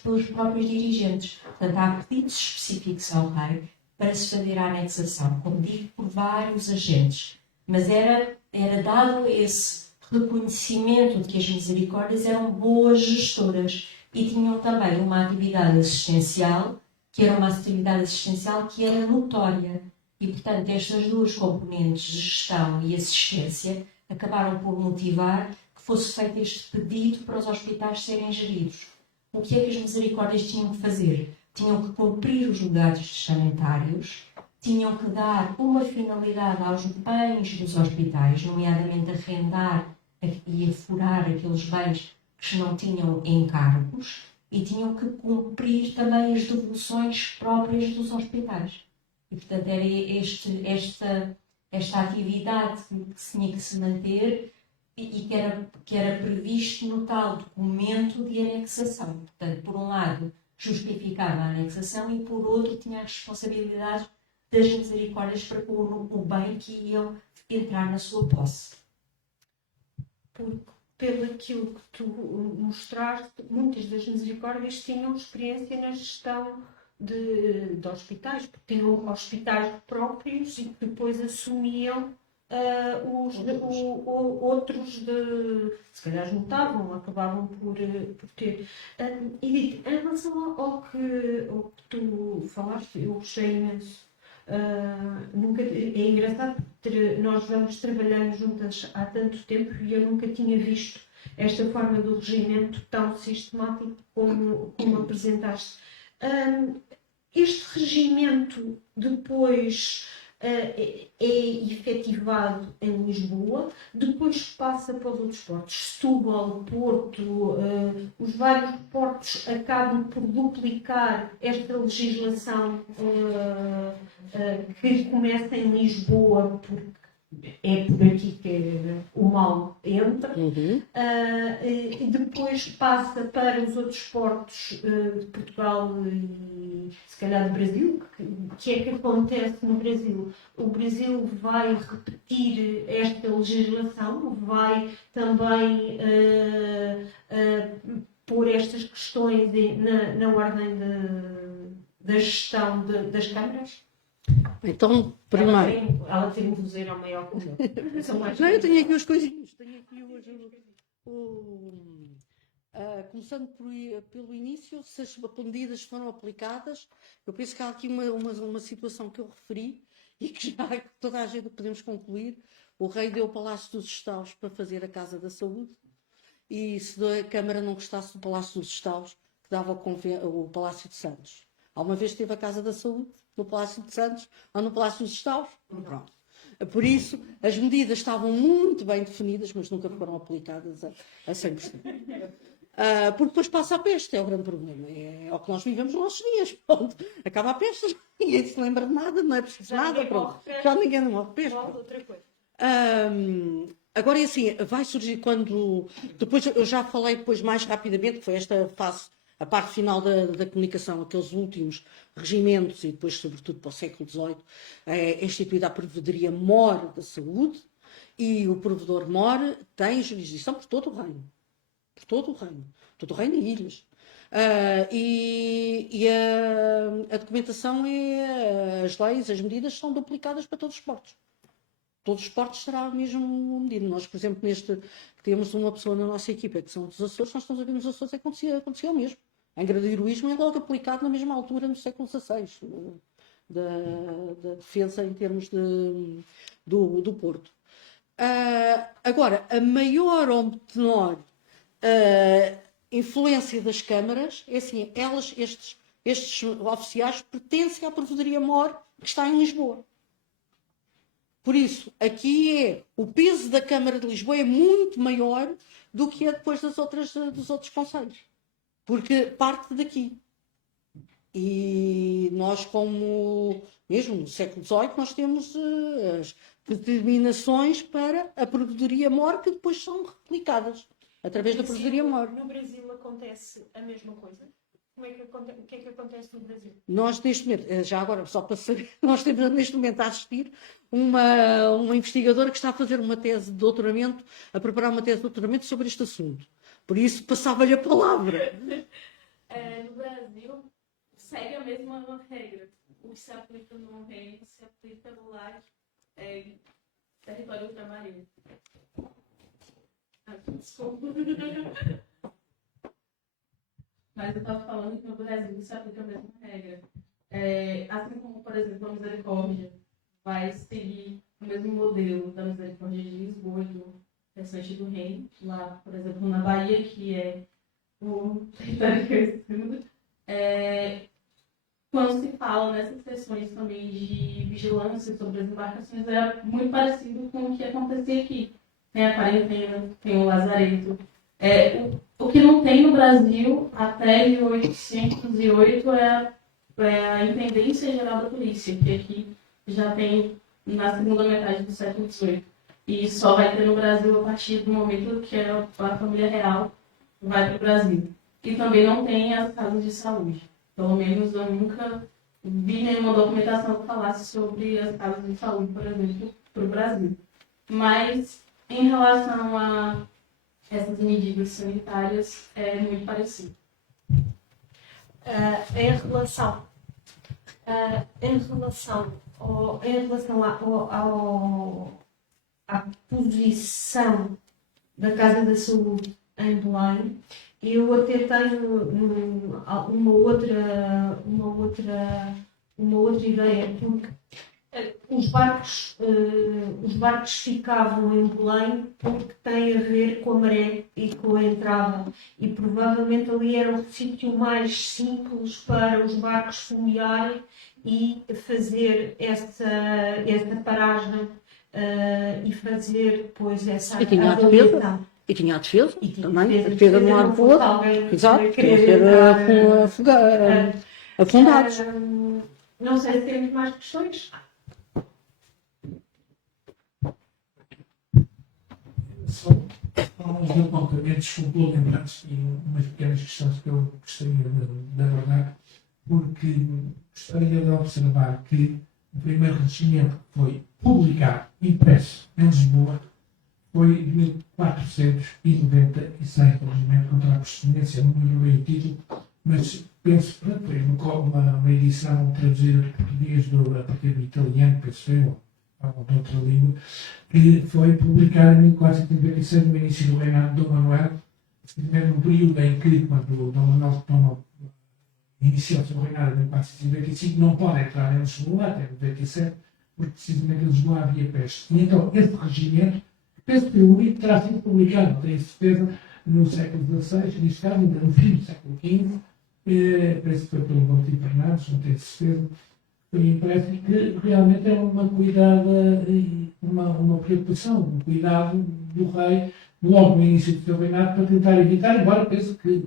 pelos próprios dirigentes. Portanto, há pedidos específicos ao rei para se fazer a anexação, como digo, por vários agentes. Mas era dado esse reconhecimento de que as misericórdias eram boas gestoras e tinham também uma atividade assistencial, que era notória. E, portanto, estas duas componentes de gestão e assistência acabaram por motivar que fosse feito este pedido para os hospitais serem geridos. O que é que as misericórdias tinham que fazer? Tinham que cumprir os legados testamentários, tinham que dar uma finalidade aos bens dos hospitais, nomeadamente arrendar e afurar aqueles bens que não tinham encargos, e tinham que cumprir também as devoluções próprias dos hospitais. E, portanto, era esta atividade que se tinha que se manter e que era previsto no tal documento de anexação. Portanto, por um lado, justificava a anexação e, por outro, tinha as responsabilidades das misericórdias para pôr o bem que iam entrar na sua posse. Pelo aquilo que tu mostraste, muitas das misericórdias tinham experiência na gestão de hospitais, porque tinham hospitais próprios e que depois assumiam outros, se calhar juntavam, acabavam por ter. Edith, em relação ao que tu falaste, eu gostei imenso. É engraçado porque nós vamos trabalhando juntas há tanto tempo e eu nunca tinha visto esta forma do regimento tão sistemático como apresentaste. Este regimento depois é efetivado em Lisboa, depois passa para os outros portos, Setúbal, Porto, os vários portos acabam por duplicar esta legislação que começa em Lisboa, porque é por aqui que o mal entra, e depois passa para os outros portos de Portugal e se calhar do Brasil. Que é que acontece no Brasil? O Brasil vai repetir esta legislação, vai também pôr estas questões na ordem da gestão das câmaras. Então, primeiro. Ela tem um vozeiro ao maior que o meu. São mais Não, eu tenho aqui os coisinhos. Tenho aqui hoje começando pelo início, se as medidas foram aplicadas, eu penso que há aqui uma situação que eu referi e que já toda a gente podemos concluir. O rei deu o Palácio dos Estaus para fazer a Casa da Saúde e se a Câmara não gostasse do Palácio dos Estaus, que dava o Palácio de Santos. Alguma vez teve a Casa da Saúde no Palácio de Santos ou no Palácio dos Estaus? Pronto. Por isso, as medidas estavam muito bem definidas, mas nunca foram aplicadas a 100%. Porque depois passa a peste, é o grande problema. É o que nós vivemos nos nossos dias. Pronto. Acaba a peste, ninguém se lembra de nada, não é preciso nada. Pronto. Já ninguém morre peste. Agora é assim, vai surgir quando... Depois eu já falei depois mais rapidamente, que foi esta fase, a parte final da comunicação, aqueles últimos regimentos e depois, sobretudo, para o século XVIII, é instituída a Provedoria Mor da Saúde e o Provedor Mor tem jurisdição por todo o reino. Por todo o reino. Todo o reino e ilhas. A documentação as leis, as medidas são duplicadas para todos os portos. Todos os portos será a mesma medida. Nós, por exemplo, temos uma pessoa na nossa equipa que são dos Açores, nós estamos a ver nos Açores acontecia o mesmo. A heroísmo é logo aplicado na mesma altura, no século XVI, da defesa em termos do Porto. Agora, a maior ou menor influência das câmaras é assim, estes oficiais pertencem à Provedoria Mor que está em Lisboa. Por isso, aqui o peso da Câmara de Lisboa é muito maior do que é depois dos outros concelhos. Porque parte daqui. E nós, como mesmo no século XVIII, nós temos as determinações para a Provedoria Mor que depois são replicadas através da Provedoria Mor. No Brasil acontece a mesma coisa? O que é que acontece no Brasil? Nós, neste momento, já agora, só para saber, nós temos neste momento a assistir uma investigadora que está a fazer uma tese de doutoramento, a preparar uma tese de doutoramento sobre este assunto. Por isso, passava-lhe a palavra. No Brasil, segue a mesma regra. O que se aplica no reino se aplica no lar, território ultramarino. Desculpa. Mas eu estava falando que no Brasil se aplica a mesma regra. Assim como, por exemplo, a misericórdia vai seguir o mesmo modelo da misericórdia de Lisboa e do restante do reino. Lá, por exemplo, na Bahia, que é o território que eu estudo, quando se fala nessas questões também de vigilância sobre as embarcações, é muito parecido com o que acontecia aqui. Tem a quarentena, tem o lazareto. O que não tem no Brasil até 1808 é a Intendência Geral da Polícia, que aqui já tem na segunda metade do século XVIII. E só vai ter no Brasil a partir do momento que a família real vai para o Brasil. E também não tem as casas de saúde. Pelo menos eu nunca vi nenhuma documentação que falasse sobre as casas de saúde, por exemplo, para o Brasil. Mas, em relação a essas medidas sanitárias, é muito parecido. Em relação à posição da Casa da Saúde em Belém, eu até tenho uma outra ideia, porque os barcos ficavam em Belém porque tem a ver com a maré e com a entrada, e provavelmente ali era o sítio mais simples para os barcos fumearem e fazer essa paragem e fazer depois essa E tinha a defesa. avaliação. E tinha a defesa E tinha também, a defesa de um lado para o outro. Alguém Exato, querer tinha que ser entrar, afundados. não sei se temos mais questões. Só uns apontamentos complementares e umas pequenas questões que eu gostaria de abordar, porque gostaria de observar que o primeiro regimento que foi publicado, impresso em Lisboa, foi de 1496, o regimento contra a procedência, não me lembro bem o título, mas penso que foi uma edição traduzida de português a partir do italiano, penso eu, ou de outra língua, que foi publicada em 1496, no início do reinado de Dom Manuel, precisamente no período em que, quando Dom Manuel iniciou o seu reinado em 1495, não pode entrar em Lisboa até 97, porque precisamente em Lisboa havia peste. E então, esse regimento, penso que o único terá sido publicado, não tenho certeza, no século XVI, neste caso, ainda no fim do século XV, penso que foi pelo Valdir Fernandes, não tenho certeza, foi impresso, que realmente é uma cuidada, uma preocupação, um cuidado do rei, logo no início do seu reinado, para tentar evitar, embora penso que,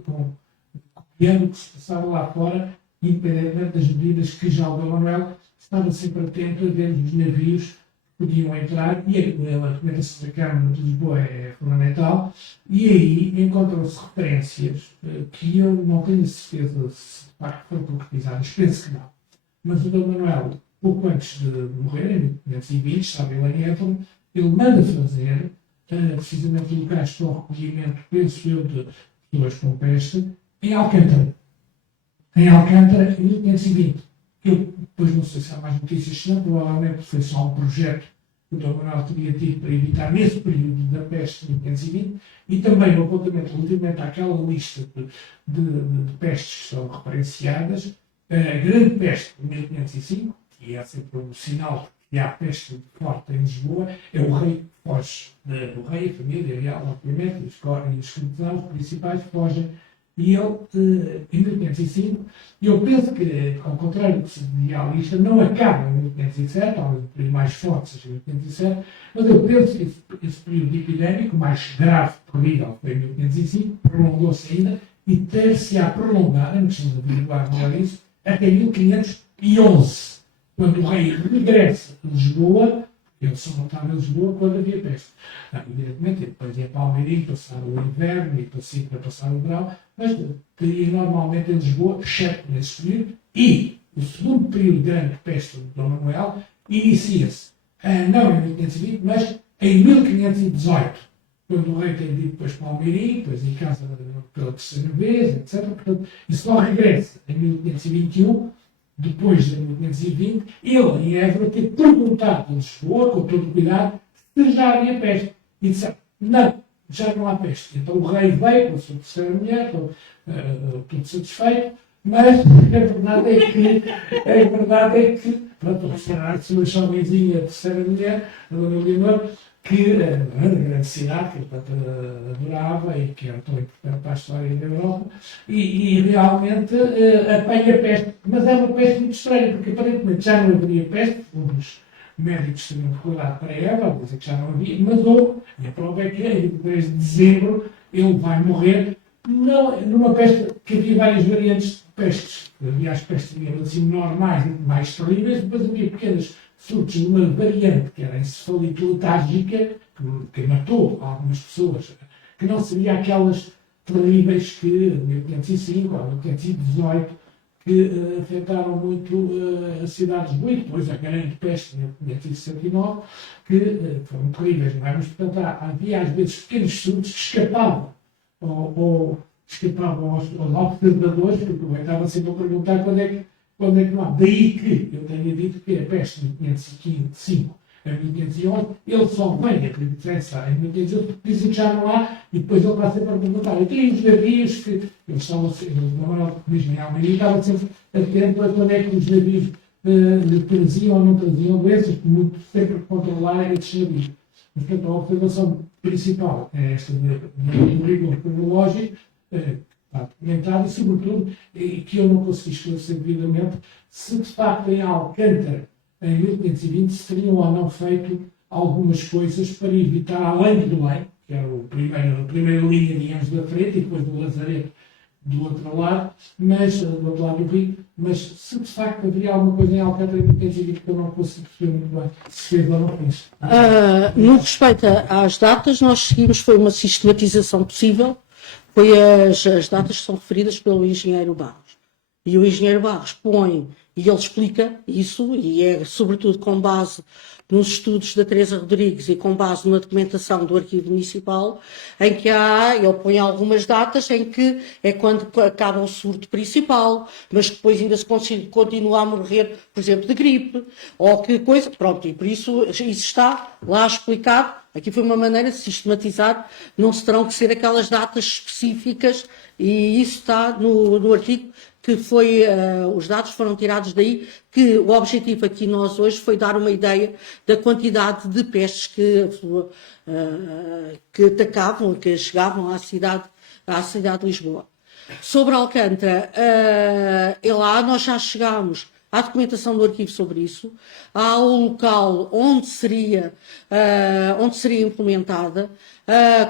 copiando o que se passava lá fora, independentemente das medidas que já o Dom Manuel estava sempre atento a ver os navios que podiam entrar, e a recomendação da Câmara de Lisboa é fundamental, e aí encontram-se referências que eu não tenho certeza se de facto foram concretizadas, penso que não. Mas o Dom Manuel, pouco antes de morrer, em 1520, estava ele em Évora, ele manda fazer precisamente locais para o recolhimento, penso eu, de pessoas com peste, em Alcântara. Em Alcântara, em 1520. Eu depois não sei se há mais notícias, se não, provavelmente foi só um projeto que o Dom Manuel teria tido para evitar nesse período da peste de 1520, e também o apontamento relativamente àquela lista de pestes que estão referenciadas. A grande peste de 1505, que é sempre um sinal que há peste forte em Lisboa, é o rei que foge. O rei, a família real, obviamente, e os cristãos principais fogem. E ele, em 1505, eu penso que, ao contrário do que se dizia à lista, não acaba em 1507, talvez o período mais forte seja em 1507, mas eu penso que esse período epidémico, mais grave possível, foi em 1505, prolongou-se ainda e ter-se-á prolongado, não precisamos averiguar melhor isso, até 1511, quando o rei regressa a Lisboa. Ele só voltava a Lisboa quando havia peste. Evidentemente, ele depois ia para Almeirim, passar o inverno e para passar o verão, mas teria normalmente em Lisboa, exceto nesse período, e o segundo período de grande peste de Dom Manuel inicia-se, não em 1520, mas em 1518, quando o rei tem ido depois para Almeirim, depois em casa pela terceira vez, etc. Portanto, e só regressa em 1521, depois de 1520, ele em Évora teve perguntado a Lisboa, com todo o cuidado, se já havia peste. E disse, não, já não há peste. Então o rei veio com a sua terceira mulher, tudo satisfeito, mas a verdade é que, pronto, a sua jovenzinha, a terceira mulher, a Dona Leonor, que era uma grande cidade, que portanto, adorava e que era tão importante para a história da Europa, e realmente apanha peste. Mas é uma peste muito estranha, porque aparentemente já não haveria peste, os médicos teriam recordado para ela, dizer que já não havia, mas houve, e a prova é que em 23 de dezembro ele vai morrer, não, numa peste que havia várias variantes de pestes. Havia as pestes assim, normais, mais terríveis, depois havia pequenas surtos de uma variante que era a encefalite letárgica, que matou algumas pessoas, que não seria aquelas terríveis que em 1505 ou 1518 que afetaram muito a cidade de Lisboa, depois a grande peste em 1569, que foram terríveis, não é? Mas, portanto, havia às vezes pequenos surtos que escapavam aos observadores, porque o rei estava sempre a perguntar quando é que não há. Daí que eu tenha dito que a peste de 1505 a 1511, ele só vem a diferença em 1511, porque dizem que já não há, e depois ele vai sempre a perguntar. Eu tenho os navios que eles estavam sempre, mesmo em Almeida, estava sempre atento a quando é que os navios traziam ou não traziam doenças, muito sempre controlar esses navios. Mas, portanto, a observação principal é esta do rigor cronológico, está documentado e, sobretudo, e que eu não consegui esclarecer devidamente, se de facto em Alcântara, em 1520, se teriam ou não feito algumas coisas para evitar, além do Belém, que era a primeira linha, digamos, da frente, e depois do Lazareto do outro lado, mas, do outro lado do Rio, mas se de facto haveria alguma coisa em Alcântara em 1520 que eu não consigo perceber muito bem, se fez ou não fez. No respeito às datas, nós seguimos, foi uma sistematização possível, foi as datas que são referidas pelo engenheiro Barros. E o engenheiro Barros põe, e ele explica isso, e é sobretudo com base nos estudos da Teresa Rodrigues e com base numa documentação do Arquivo Municipal, em que ele põe algumas datas em que é quando acaba o surto principal, mas que depois ainda se continua a morrer, por exemplo, de gripe, ou que coisa, pronto, e por isso está lá explicado. Aqui foi uma maneira de sistematizar, não se terão que ser aquelas datas específicas, e isso está no artigo, que foi, os dados foram tirados daí, que o objetivo aqui nós hoje foi dar uma ideia da quantidade de pestes que atacavam, que chegavam à cidade de Lisboa. Sobre Alcântara, lá nós já chegámos à documentação do arquivo sobre isso, há o local onde seria implementada,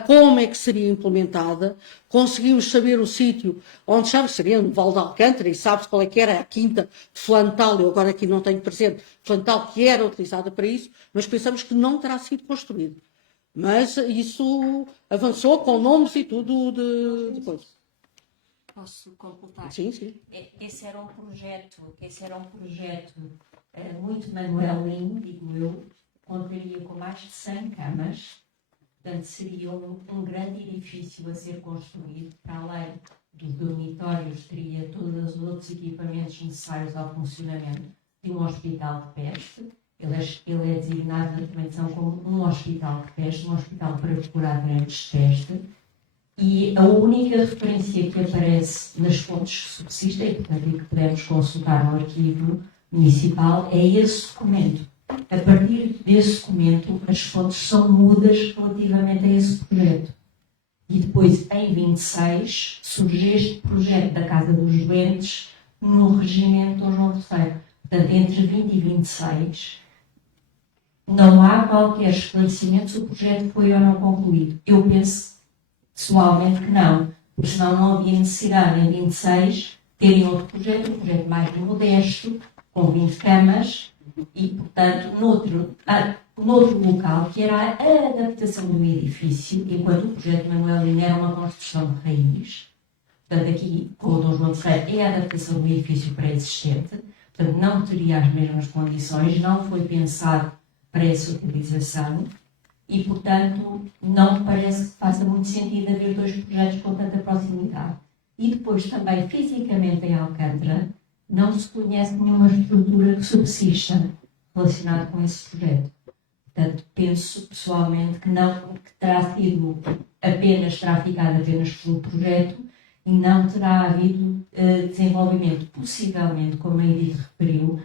como é que seria implementada, conseguimos saber o sítio onde seria no Val de Alcântara, e sabe-se qual é que era a quinta de Flantal, eu agora aqui não tenho presente, Flantal que era utilizada para isso, mas pensamos que não terá sido construído. Mas isso avançou com nomes e tudo depois. Posso completar? Sim, sim. Esse era um projeto muito manuelinho, digo eu, contaria com mais de 100 camas, portanto seria um grande edifício a ser construído, para além dos dormitórios, teria todos os outros equipamentos necessários ao funcionamento de um hospital de peste. Ele é designado na documentação como um hospital de peste, um hospital para curar doentes de peste. E a única referência que aparece nas fontes que subsistem, portanto, e que podemos consultar no arquivo municipal, é esse documento. A partir desse documento, as fontes são mudas relativamente a esse projeto. E depois, em 26, surge este projeto da Casa dos Doentes no regimento Dom João III. Portanto, entre 20 e 26, não há qualquer esclarecimento se o projeto foi ou não concluído. Eu penso pessoalmente que não, porque senão não havia necessidade em 26 terem outro projeto, um projeto mais modesto, com 20 camas, e, portanto, noutro local, que era a adaptação do edifício, enquanto o projeto Manuelino era uma construção de raiz. Portanto, aqui, com o Dom João III, é a adaptação do edifício pré-existente, portanto, não teria as mesmas condições, não foi pensado para essa utilização. E, portanto, não me parece que faça muito sentido haver dois projetos com tanta proximidade. E depois, também, fisicamente em Alcântara, não se conhece nenhuma estrutura que subsista relacionada com esse projeto. Portanto, penso, pessoalmente, que terá ficado apenas pelo projeto e não terá havido desenvolvimento, possivelmente, como a Edith referiu,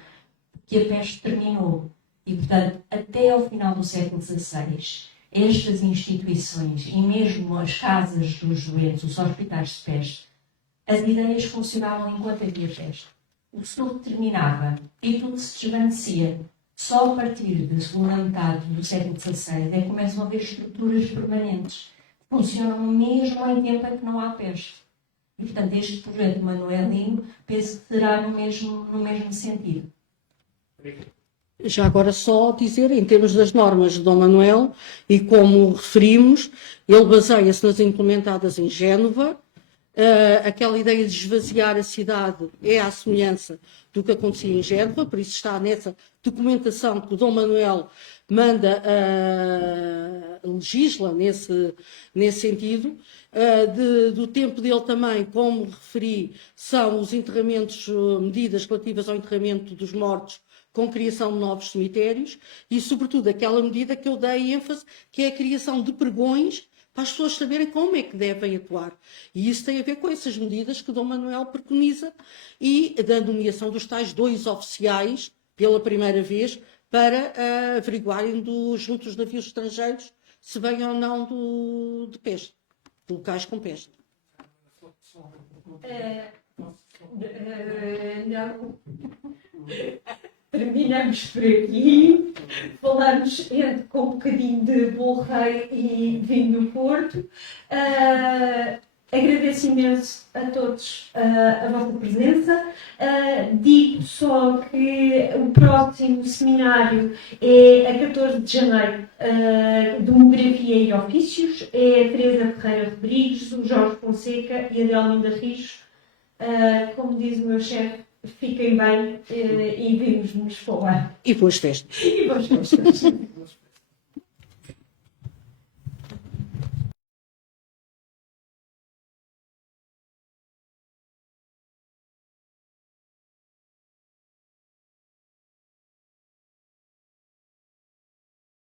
que a peste terminou. E, portanto, até ao final do século XVI, estas instituições e mesmo as casas dos doentes, os hospitais de peste, as ideias funcionavam enquanto havia peste. O surto terminava e tudo se desvanecia. Só a partir da segunda metade do século XVI é que começam a haver estruturas permanentes que funcionam mesmo em tempo em que não há peste. E, portanto, este projeto Manuelino penso que será no mesmo sentido. Já agora só dizer, em termos das normas de Dom Manuel, e como referimos, ele baseia-se nas implementadas em Génova. Aquela ideia de esvaziar a cidade é à semelhança do que acontecia em Génova, por isso está nessa documentação que o Dom Manuel legisla nesse sentido. Do tempo dele também, como referi, são os enterramentos, medidas relativas ao enterramento dos mortos com criação de novos cemitérios e, sobretudo, aquela medida que eu dei ênfase, que é a criação de pregões para as pessoas saberem como é que devem atuar. E isso tem a ver com essas medidas que Dom Manuel preconiza e da nomeação dos tais 2 oficiais, pela primeira vez, para averiguarem junto dos navios estrangeiros se vêm ou não de peste, de locais com peste. Não. Terminamos por aqui. Falamos com um bocadinho de bolo rei e vinho do Porto. Agradeço imenso a todos a vossa presença. Digo só que o próximo seminário é a 14 de janeiro, Demografia e Ofícios. É a Teresa Ferreira Rodrigues, o Jorge Fonseca e a Adelminda Rios. Como diz o meu chefe, fiquem bem e vimos-nos falar. E boas festas. E boas festas.